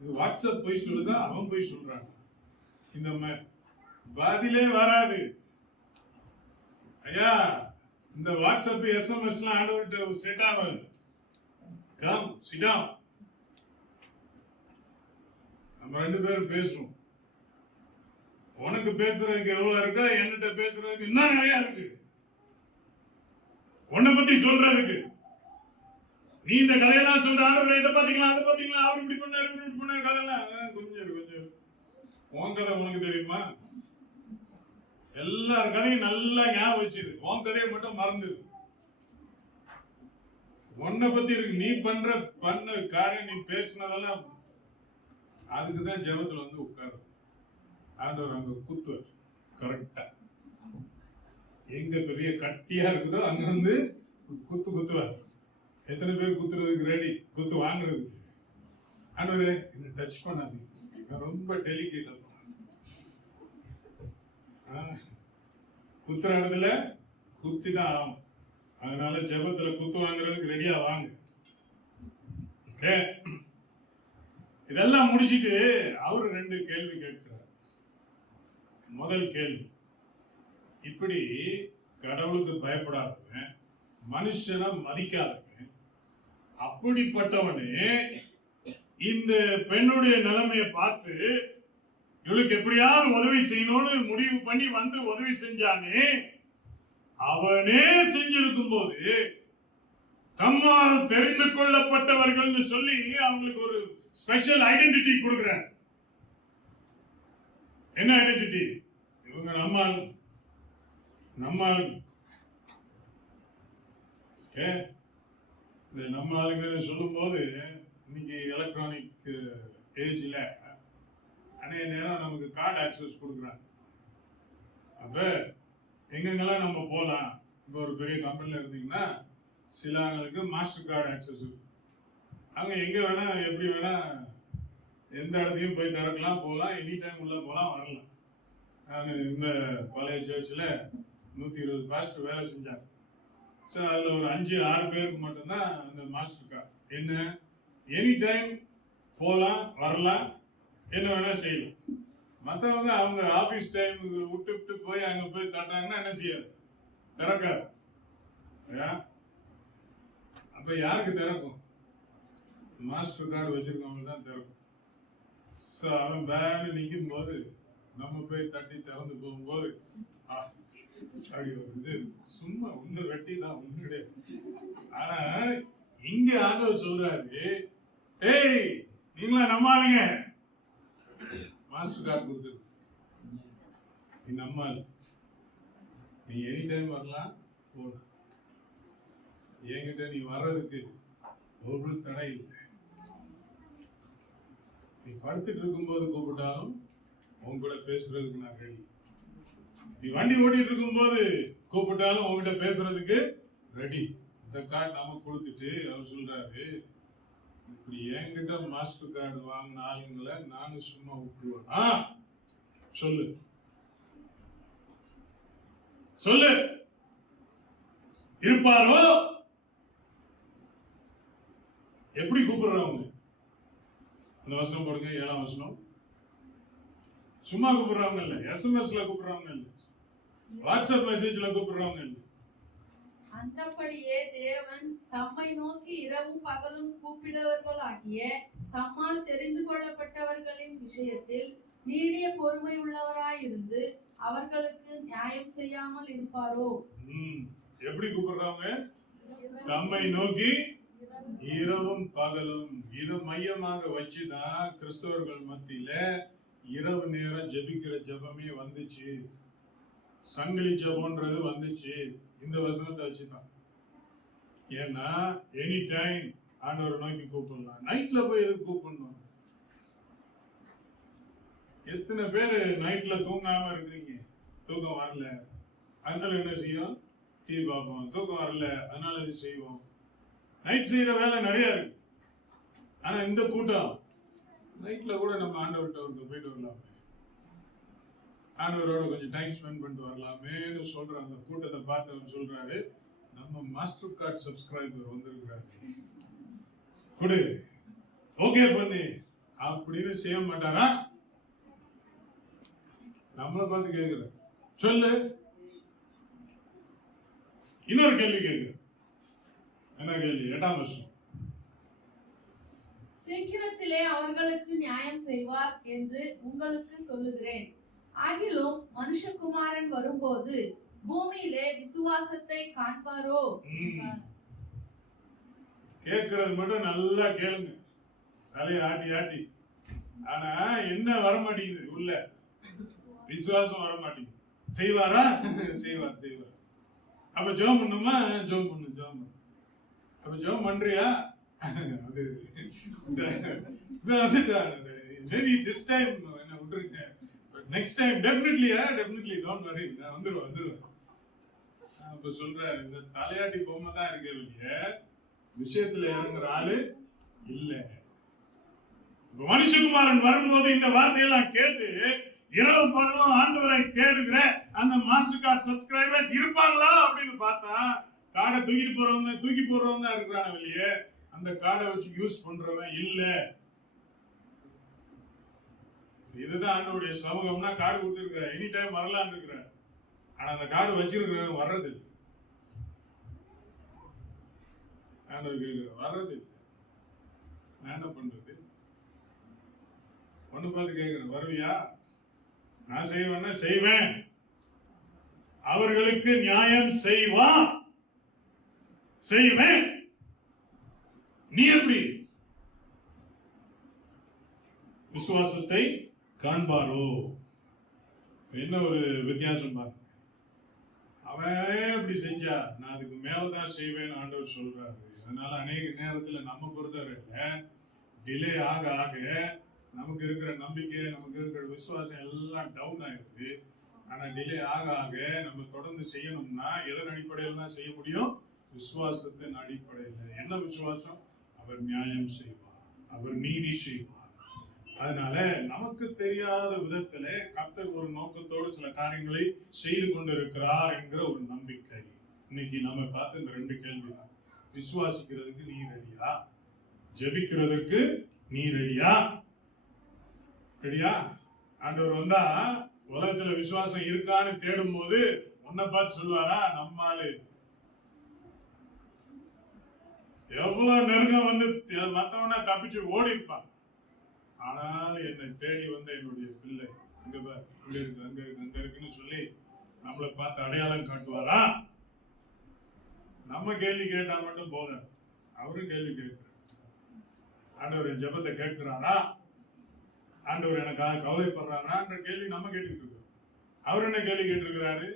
இது வாட்ஸ்அப் போய் சொல்லுதா, அவன் போய் சொல்றான். இந்த மாதிரி பதிலே வராது. ஐயா இந்த வாட்ஸ்அப் எஸ்எம்எஸ்லாம் ஆண்டவர்கிட்ட செட் ஆகாது. Come sit down. நம்ம 2 பேரும் பேசுறோம். உனக்கு பேசுறதுக்கு எவ்வளவு இருக்கா, என்கிட்ட பேசுறதுக்கு இன்னும் நிறைய இருக்கு. உன்னை பத்தி சொல்றதுக்கு நீ இந்த கதையெல்லாம் சொல்ற, ஆண்டவரே இதை பாத்தீங்களா, அதை பாத்தீங்களா, அவர் இப்படி பண்ணாரு இப்படி பண்ணாரு, கதையெல்லாம் கொஞ்சம் உன் கதை உனக்கு தெரியுமா? எல்லார் கதையும் நல்லா ஞாபகம் வச்சிரு, உன் கதையை மட்டும் மறந்துரு. உன்னை பத்தி இருக்கு, நீ பண்ண காரியம், நீ பேசினதெல்லாம் அதுக்குதான் ஜெபத்துல வந்து உட்காரு. ஆண்டவர் அங்க குத்துவார் கரெக்டா. எங்க பெரிய கட்டியா இருக்குதோ அங்க வந்து குத்துவார். எத்தனை பேர் குத்துறதுக்கு ரெடி? குத்து வாங்குறதுக்கு. ஆண்டவரே என்ன டச் பண்ணாதீங்க, ரொம்ப டெலிகேட். குத்துற இடத்துல குத்தி தான் ஆகும். அதனால ஜெபத்துல குத்து வாங்குறதுக்கு ரெடியா வாங்க. இதெல்லாம் முடிச்சிட்டு அவரு 2 கேள்வி கேட்கிறார். முதல் கேள்வி, இப்படி கடவுளுக்கு பயப்படாதவன், மனுஷனை மதிக்காதவன், அப்படிப்பட்டவனே இந்த பெண்ணுடைய நிலைமையை பார்த்து இவளுக்கு எப்படியாவது உதவி செய்யணும்னு முடிவு பண்ணி வந்து உதவி செஞ்சானே, அவனே செஞ்சிருக்கும் போது தம்மால் தெரிந்து கொள்ளப்பட்டவர்கள் சொல்லி அவங்களுக்கு ஒரு ஸ்பெஷல் ஐடென்டிட்டி கொடுக்குறார். என்ன ஐடென்டிட்டி? இவங்க நம்ம இந்த நம்ம ஆளுங்க சொல்லும் போது இன்னைக்கு எலக்ட்ரானிக் ஏஜ்ல அநேக நேரம் நமக்கு கார்டு ஆக்சஸ் கொடுக்குறாங்க. அப்ப எங்கெங்கெல்லாம் நம்ம போகலாம், இப்போ ஒரு பெரிய கம்பெனில இருந்தீங்கன்னா சில ஆளுங்களுக்கு மாஸ்டர் கார்டு ஆக்சஸ் இருக்கு. அவங்க எங்க வேணா எப்படி வேணா எந்த இடத்தையும் போய் திறக்கலாம், போகலாம், எனி டைம் உள்ள போகலாம், வரலாம். நான் இந்த பழைய சர்ச்சில் 120 பாஸ்டர் வேலை செஞ்சாங்க. ஸோ அதில் ஒரு 5-6 பேருக்கு மட்டும்தான் அந்த மாஸ்டர் கார்டு. என்ன, எனி டைம் போகலாம், வரலாம், என்ன வேணா செய்யலாம். மற்றவங்க அவங்க ஆஃபீஸ் டைமுக்கு விட்டு போய் அங்கே போய் தட்டாங்கன்னா என்ன செய்யாது, திறக்காது. அப்போ யாருக்கு திறக்கும்? மாஸ்டர் கார்டு வச்சிருக்கவங்க தான் திறக்கும். ஸோ அவன் பேனு நிற்கும் போது நம்ம போய் தட்டி திறந்து போகும்போது இது சும்மா ஒண்ணு வெட்டி தான் ஒண்ணு கிடையாது. ஆனா இங்க ஆண்டவர் சொல்றாரு, ஏய் நீங்களா நம்ம ஆளுங்க மாஸ்டர் கார்டு கொடுத்துரு, நீ நம்ம ஆளு, நீ எனி டைம் வரலாம், போகலாம், என்கிட்ட நீ வர்றதுக்கு ஒரு தடை இல்லை. நீ படுத்துட்டு இருக்கும்போது கூப்பிட்டாலும் உங்க கூட பேசுறதுக்கு நான் ரெடி. நீ வண்டி ஓட்டிட்டு இருக்கும்போது கூப்பிட்டாலும் உங்ககிட்ட பேசுறதுக்கு ரெடி. இந்த கார்டு நமக்கு கொடுத்துட்டு அவர் சொல்றாரு, இப்படி என்கிட்ட மாஸ்டர் கார்டு வாங்கின ஆளுங்களை நானும் சும்மா விட்டுருவேனா? சொல்லு சொல்லு, இருப்பாரோ? எப்படி கூப்பிடுறவங்க? அந்த வசனம் போடுங்க, 7ஆம் வசனம். சும்மா கூப்பிடுறவங்க இல்ல, எஸ்எம்எஸ்ல கூப்பிடுறவங்க இல்ல, வாட்ஸ்அப் மெசேஜ்ல கூப்பிடுறவங்க இல்ல. அந்தபடியே தேவன் தம்மை நோக்கி இரவும் பகலும் கூப்பிடுவர்களாகிய தம்மால் தெரிந்து கொள்ளப்பட்டவர்களின் விஷயத்தில் நீடிய பொறுமை உள்ளவராயிருந்து அவர்களுக்கு நியாயம் செய்யாமல் இருப்பாரோ? எப்படி கூப்பிடுறவங்க? தம்மை நோக்கி இரவும் பகலும். இதை மையமாக வச்சுதான் கிறிஸ்தவர்கள் மத்தியில இரவு நேரம் ஜெபிக்கிற ஜெபமே வந்துச்சு, சங்கிலி ஜெபம்ன்றது வந்துச்சு. இந்த வசனத்தை வச்சுதான். ஏன்னா எனி டைம் ஆண்டவரை நோக்கி கூப்பிடலாம். நைட்ல போய் எதுக்கு கூப்பிடணும்? எத்தனை பேர் நைட்ல தூங்காம இருக்கிறீங்க? தூக்கம் வரல, அதனால என்ன செய்யும்? டிவி பார்ப்போம். தூக்கம் வரல, அதனால இது செய்வோம். நைட் செய்யற வேலை நிறைய இருக்கு. ஆனா இந்த கூட்டம் நைட்ல கூட நம்ம ஆண்டவர்கிட்ட போயிட்டு வரலாமே, ஆண்டவரோட கொஞ்சம் டைம் ஸ்பெண்ட் பண்ணிட்டு வரலாமேன்னு சொல்ற அந்த கூட்டத்தை பார்த்து அவர் சொல்றாரு, நம்ம மாஸ்டர் கார்டு சப்ஸ்கிரைபர் வந்திருக்கிறாரு, கொடு, ஓகே பண்ணு அப்படின்னு செய்ய மாட்டாரா? நம்மளை பார்த்து கேட்கிற சொல்லு. இன்னொரு கேள்வி கேட்கிற. என்ன கேள்வி? 8ஆம் வருஷம். சீக்கிரத்திலே அவர்களுக்கு நியாயம் செய்வார் என்று உங்களுக்கு சொல்லுகிறேன். ஆகிலும் மனுஷகுமாரன் வரும்போது பூமியிலே விசுவாசத்தை காண்பாரோ? கேட்கறது மட்டும் நல்லா கேளுங்க, தலையை ஆட்டி ஆட்டி. ஆனா என்ன வரமாட்டேங்குது? உள்ள விசுவாசம் வரமாட்டேங்குது. செய்வாரா? செய்வார் செய்வார். அப்ப ஜெபம் பண்ணுமா? ஜெபம் பண்ணு, ஜெபம் பண்ணு. அப்ப ஜெபம் பண்றியா? அது மேபி திஸ் டைம் என்ன விட்டுருங்க, next time definitely don't worry, நான் வந்துருவேன். அப்ப சொல்ற, இந்த தலையாட்டி பொம்மை தான் இருக்க வேண்டிய விஷயத்துல இறங்குற ஆளு இல்ல. மனுஷகுமாரன் வரும்போது இந்த வார்த்தையெல்லாம் கேட்டு இரவு பகலும் ஆண்டவரை தேடுகிற அந்த மாஸ்டர் கார்டு சப்ஸ்கிரைபர்ஸ் இருப்பாங்களா அப்படின்னு பார்த்தா கார்டை தூக்கி போடுறவங்க தான் இருக்கிறாங்க வெளியே. அந்த கார்டை வச்சு யூஸ் பண்றவன் இல்ல. இதுதான் ஆண்டவருடைய சமூகம்னா, கார்டு கொடுத்துருக்க எனி டைம் வரலான்னு இருக்கிற. ஆனா அந்த கார்டு வச்சிருக்கிறவன் வர்றது இல்லை. ஆண்டவர் வர்றது இல்லை. நான் என்ன பண்றது? ஒண்ணு பார்த்து கேட்கிறேன், வருவியா? நான் செய்வேன்னா செய்வேன். அவர்களுக்கு நியாயம் செய்வான், செய்வேன். நீ எப்படி விசுவாசத்தை காண்பாரோ? என்ன ஒரு வித்தியாசம் பாருங்க. அவன் அப்படி செஞ்சா நான் அதுக்கு மேலதான் செய்வேன் ஆண்டவர் சொல்றாரு. அதனால அநேக நேரத்துல நம்ம பொறுத்தவரையில டிலே ஆக ஆக நமக்கு இருக்கிற நம்பிக்கை, நமக்கு இருக்கிற விசுவாசம் எல்லாம் டவுன் ஆயிருக்கு. ஆனா டிலே ஆக ஆக நம்ம தொடர்ந்து செய்யணும்னா எதன் அடிப்படையில் தான் செய்ய முடியும்? விசுவாசத்தின் அடிப்படையில். என்ன விசுவாசம்? அவர் நியாயம் செய்வார், அவர் நீதி செய்வார். அதனால நமக்கு தெரியாத விதத்துல கர்த்தர் ஒரு நோக்கத்தோடு சில காரியங்களை செய்து கொண்டிருக்கிறார் என்கிற ஒரு நம்பிக்கை. இன்னைக்கு நம்ம பார்த்து இந்த 2 கேள்வி தான். விசுவாசிக்கிறதுக்கு நீ ரெடியா? ஜெபிக்கிறதுக்கு நீ ரெடியா? ரெடியா? ஆண்டவர் வந்தா உலகத்துல விசுவாசம் இருக்கான்னு தேடும் போது உன்னை பார்த்து சொல்லுவாரா? நம்மாலு எவ்வளவு நெருக்கம் வந்து மத்தவனா தப்பிச்சு ஓடி இருப்பான். ஆனால் என்னை தேடி வந்த என்னுடைய பிள்ளை அங்க பார், அங்க இருக்கு, அங்க இருக்கு, அங்க இருக்குன்னு சொல்லி நம்மளை பார்த்து அடையாளம் காட்டுவாரா? நம்ம கேள்வி கேட்டா மட்டும் போதும், அவரும் கேள்வி கேட்கிறார். ஆண்டவர் என் ஜெபத்தை கேட்கிறாரா? ஆண்டவர் எனக்காக கவலைப்படுறாரான்ற கேள்வி நம்ம கேட்டுக்கிட்டு இருக்கோம். அவர் என்ன கேள்வி கேட்டிருக்கிறாரு?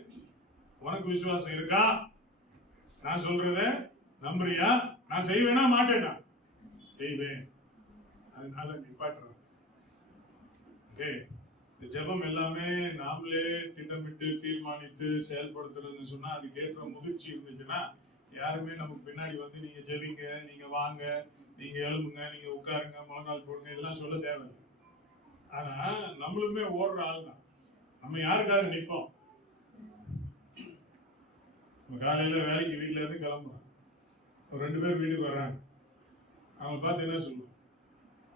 உனக்கு விசுவாசம் இருக்கா? நான் சொல்றத நம்புறியா? நான் செய்வேனா மாட்டேனா? செய்வேன். அதனால நிப்பாட்டுறேன். இந்த ஜெபம் எல்லாமே நாமளே திட்டமிட்டு தீர்மானித்து செயல்படுத்துறதுன்னு சொன்னா அதுக்கேற்ற முதிர்ச்சி இருந்துச்சுன்னா யாருமே நமக்கு பின்னாடி வந்து நீங்க ஜெபிங்க, நீங்க வாங்க, நீங்க எழும்புங்க, நீங்க உட்காருங்க, முழங்கால் போடுங்க இதெல்லாம் சொல்ல தேவையில்லை. ஆனா நம்மளுமே ஓடுற ஆள் தான். நம்ம யாருக்காக நிற்போம்? காலையில வேலைக்கு வீட்டுல இருந்து கிளம்புறோம், ஒரு 2 பேர் வீட்டுக்கு வர்றாங்க. அவங்க பார்த்து என்ன சொல்லுவோம்?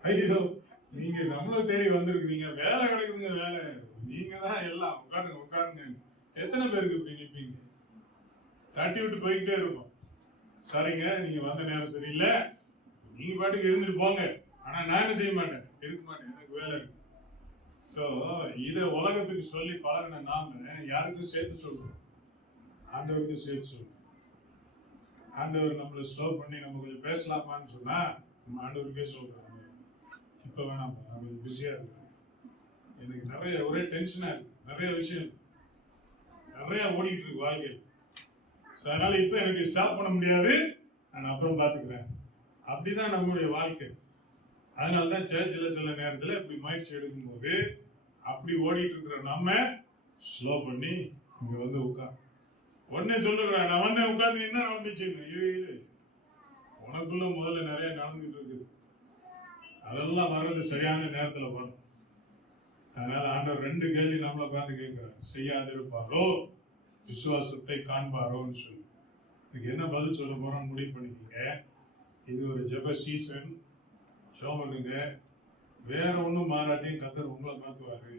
ஐயோ, நீங்க நம்மள தேடி வந்திருக்கீங்க, வேலை கிடைக்குதுங்க, வேலை, நீங்க தான் எல்லாம், உட்காருங்க உட்காருங்க. எத்தனை பேருக்கு இப்படி நிற்பீங்க? தட்டி விட்டு போய்கிட்டே இருப்போம். சரிங்க, நீங்க வந்த நேரம் சரியில்லை, நீங்க பாட்டுக்கு இருந்துட்டு போங்க, ஆனா நான் என்ன செய்ய மாட்டேன், இருக்க மாட்டேன், எனக்கு வேலை இருக்கு. ஸோ இதை உலகத்துக்கு சொல்லி பழகின நாம யாருக்கும் சேர்த்து சொல்றோம்? ஆண்டவருக்கும் சேர்த்து சொல்றோம். ஆண்டவர் நம்மளை ஸ்லோ பண்ணி நம்ம கொஞ்சம் பேசலாமான்னு சொன்னா நம்ம ஆண்டவருக்கே சொல்றோம், இப்ப வேணாம், நான் கொஞ்சம் பிஸியா இருக்கேன், எனக்கு நிறைய ஒரே டென்ஷனா இருக்கு, நிறைய விஷயம் நிறைய ஓடிட்டு இருக்கு வாழ்க்கையில். அதனால இப்ப எனக்கு ஸ்டாப் பண்ண முடியாது, நான் அப்புறம் பாத்துக்கிறேன். அப்படிதான் நம்மளுடைய வாழ்க்கை. அதனாலதான் சர்ச்சில் சில நேரத்தில் இப்படி முயற்சி எடுக்கும்போது அப்படி ஓடிட்டு இருக்கிற நம்ம ஸ்லோ பண்ணி இங்க வந்து உட்கார். உடனே சொல்லுறேன், நான் வந்து உட்கார்ந்து என்ன நடந்துச்சுன்னு. இரு, உனக்குள்ள முதல்ல நிறைய நடந்துட்டு இருக்குது, அதெல்லாம் வர்றது சரியான நேரத்துல வரும். அதனால ஆண்டவர் 2 கேள்வி நம்மளை பார்த்து கேட்கிறார், செய்யாதிருப்பாரோ விசுவாசத்தை காண்பாரோன்னு சொல்லி. இதுக்கு என்ன பதில் சொல்ல போறோம் முடிவு பண்ணிக்கீங்க. இது ஒரு ஜெப சீசன், ஜெபம் பண்ணுங்க. வேற ஒன்றும் மாறாட்டியும் கர்த்தர் உங்களை மாற்றுவாரு.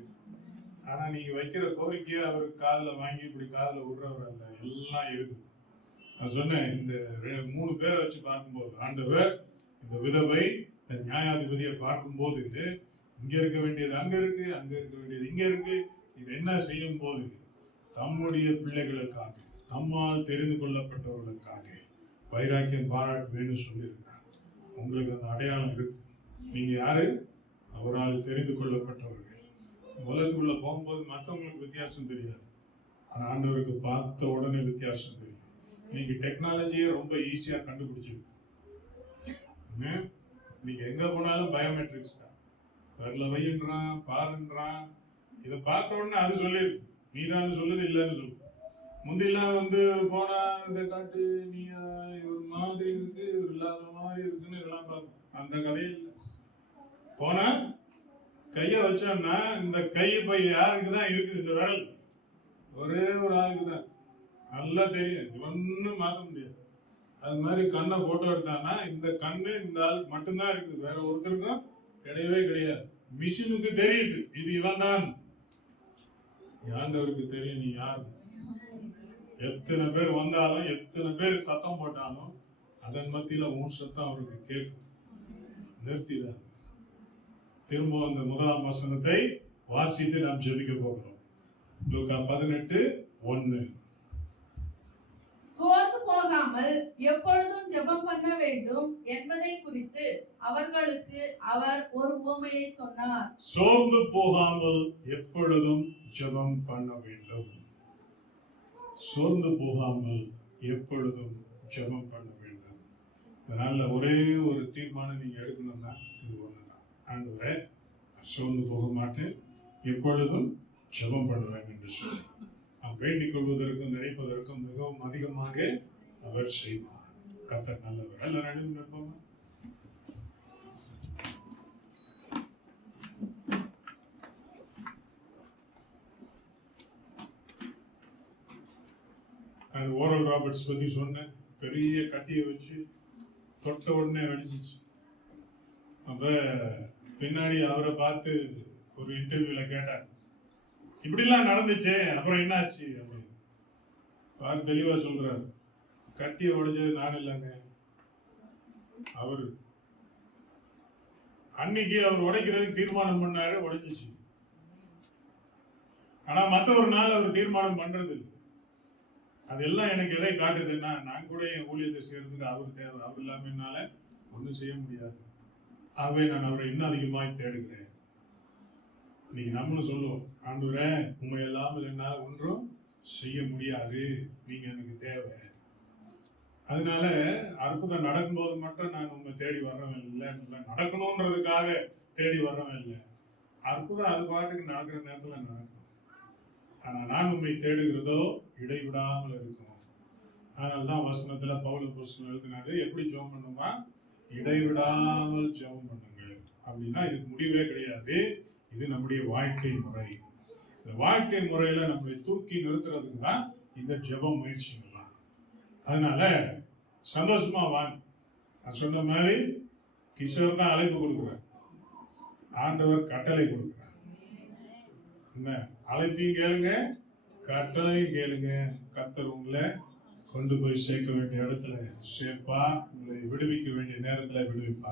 ஆனா நீங்க வைக்கிற கோரிக்கையை அவருக்கு காதுல வாங்கி இப்படி காதுல விடுறவர் அல்ல, எல்லாம் இருக்குது. நான் சொன்னேன், இந்த 3 பேரை வச்சு பார்க்கும்போது ஆண்டவர் இந்த விதவை, இந்த நியாயாதிபதியை பார்க்கும்போது இங்க இருக்க வேண்டியது அங்க இருக்கு, அங்க இருக்க வேண்டியது இங்க இருக்கு. இது என்ன செய்யும் போது தம்முடைய பிள்ளைகளுக்காக, தம்மால் தெரிந்து கொள்ளப்பட்டவர்களுக்காக வைராக்கியம் பாராட்டு வேணும்னு சொல்லியிருக்கிறார். உங்களுக்கு அந்த அடையாளம் இருக்கு. நீங்க யாரு? அவரால் தெரிந்து கொள்ளப்பட்டவர்கள். உலகத்துக்குள்ள போகும்போது மற்றவங்களுக்கு வித்தியாசம் தெரியாது, ஆனா ஆண்டவருக்கு பார்த்த உடனே வித்தியாசம் தெரியும். இன்னைக்கு டெக்னாலஜியே ரொம்ப ஈஸியா கண்டுபிடிச்சிருக்கு. நீங்க எங்க போனாலும் பயோமெட்ரிக்ஸ் தான். வரல வைன்றான், பாருன்றான். இதை பார்த்த உடனே அது சொல்லிருக்கு, நீ தான் சொல்லுது இல்லைன்னு சொல்லு. முந்திலாம் வந்து போனா இதை காட்டு, நீ ஒரு மாதிரி இருக்கு, இல்லாத மாதிரி இருக்குன்னு இதெல்லாம் பார்ப்போம். அந்த கதையே இல்லை. போனா கையை வச்சோம்னா இந்த கை பை யாருக்கு தான் இருக்குது? இந்த விரல் ஒரே ஒரு ஆளுக்கு தான், நல்லா தெரியும், ஒன்றும் மாற்ற முடியாது. அது மாதிரி கண்ணை போட்டோ எடுத்தான்னா இந்த கண்ணு இந்த ஆளுக்கு மட்டும்தான் இருக்குது, வேற ஒருத்தருக்கும் கிடையவே கிடையாது. மிஷினுக்கு தெரியுது இது இவன் தான். ஆண்டவருக்கு தெரியும் நீ யாரு. எத்தனை பேர் வந்தாலும், எத்தனை பேர் சத்தம் போட்டாலும் அதன் மத்தியில உன் சத்தம் அவருக்கு கேட்கும். நிறுத்திடாது. திரும்ப அந்த முதலாம் வசனத்தை வாசித்து நாம் ஜெபிக்க போகிறோம். லூக்கா 18:1. சோர்ந்து போகாமல் எப்பொழுதும் ஜெபம் பண்ண வேண்டும் என்பதை குறித்து அவர்களுக்கு அவர் ஒரு உவமையை சொன்னார். சோர்ந்து போகாமல் எப்பொழுதும் ஜெபம் பண்ண வேண்டும். சோர்ந்து போகாமல் எப்பொழுதும் ஜெபம் பண்ண வேண்டும். அதனால ஒரே ஒரு தீர்மானம் நீங்க எடுக்கணும்னா இது ஒண்ணுதான். ஆண்டவரே, சோர்ந்து போக மாட்டேன், எப்பொழுதும் ஜெபம் பண்ணுவேன் என்று சொல்லி நாம் வேண்டிக் கொள்வதற்கும் நினைப்பதற்கும் மிகவும் அதிகமாக அவர் செய்வார். கர்த்தர் நல்லவர். எல்லாரும் நிற்போம். ஓரல் ராபர்ட்ஸ் பத்தி சொன்னேன். பெரிய கட்டியை வச்சு தொட்ட உடனே வெடிச்சிச்சு. அப்ப பின்னாடி அவரை பார்த்து ஒரு இன்டர்வியூல கேட்டார், இப்படிலாம் நடந்துச்சு, அப்புறம் என்ன ஆச்சு அப்படின்னு. அவர் தெளிவா சொல்றாரு, கட்டியை உடைச்சது நான் இல்லைங்க, அவரு. அன்னைக்கு அவர் உடைக்கிறதுக்கு தீர்மானம் பண்ணாரு, உடைச்சிச்சு. ஆனா மத்த ஒரு நாள் அவர் தீர்மானம் பண்றது இல்லை. அதெல்லாம் எனக்கு எதை காட்டுதுன்னா, நான் கூட என் ஊழியத்தை செய்யறதுக்கு அவர் தேவை. அவர் இல்லாம என்னால ஒன்றும் செய்ய முடியாது. ஆகவே நான் அவரை இன்னும் அதிகமாய் தேடுகிறேன். இன்னைக்கு நம்மளும் சொல்லுவோம், ஆண்டவரே, உண்மை இல்லாமல் என்னால் ஒன்றும் செய்ய முடியாது, நீங்க எனக்கு தேவை. அதனால அற்புதம் நடக்கும்போது மட்டும் நான் உண்மை தேடி வர்றவன் இல்லை, நடக்கணும்ன்றதுக்காக தேடி வர்றவன் இல்லை. அற்புதம் அது பாட்டுக்கு நடக்கிற நேரத்துல நடக்கும். ஆனா நான் உண்மை தேடுகிறதோ இடைவிடாமல் இருக்கும். அதனால்தான் வசனத்துல பவுல் அப்போஸ்தலன் எழுதினாரு, எப்படி ஜெபம் பண்ணுமா, இடைவிடாமல் ஜெபம் பண்ணுங்க. அப்படின்னா இதுக்கு முடிவே கிடையாது. இது நம்முடைய வாழ்க்கை முறை. இந்த வாழ்க்கை முறையில நம்மளை தூக்கி நிறுத்துறதுக்கு தான் இந்த ஜெப முயற்சிகள்லாம். அதனால சந்தோஷமா வாங்க. நான் சொன்ன மாதிரி கிஷோர் தான் அழைப்பு கொடுக்குறார், ஆண்டவர் கட்டளை கொடுக்குறார். என்ன அழைப்பையும் கேளுங்க, கட்டளையும் கேளுங்க. கர்த்தர் உங்களை கொண்டு போய் சேர்க்க வேண்டிய இடத்துல சேர்ப்பா, உங்களை விடுவிக்க வேண்டிய நேரத்துல விடுவிப்பா.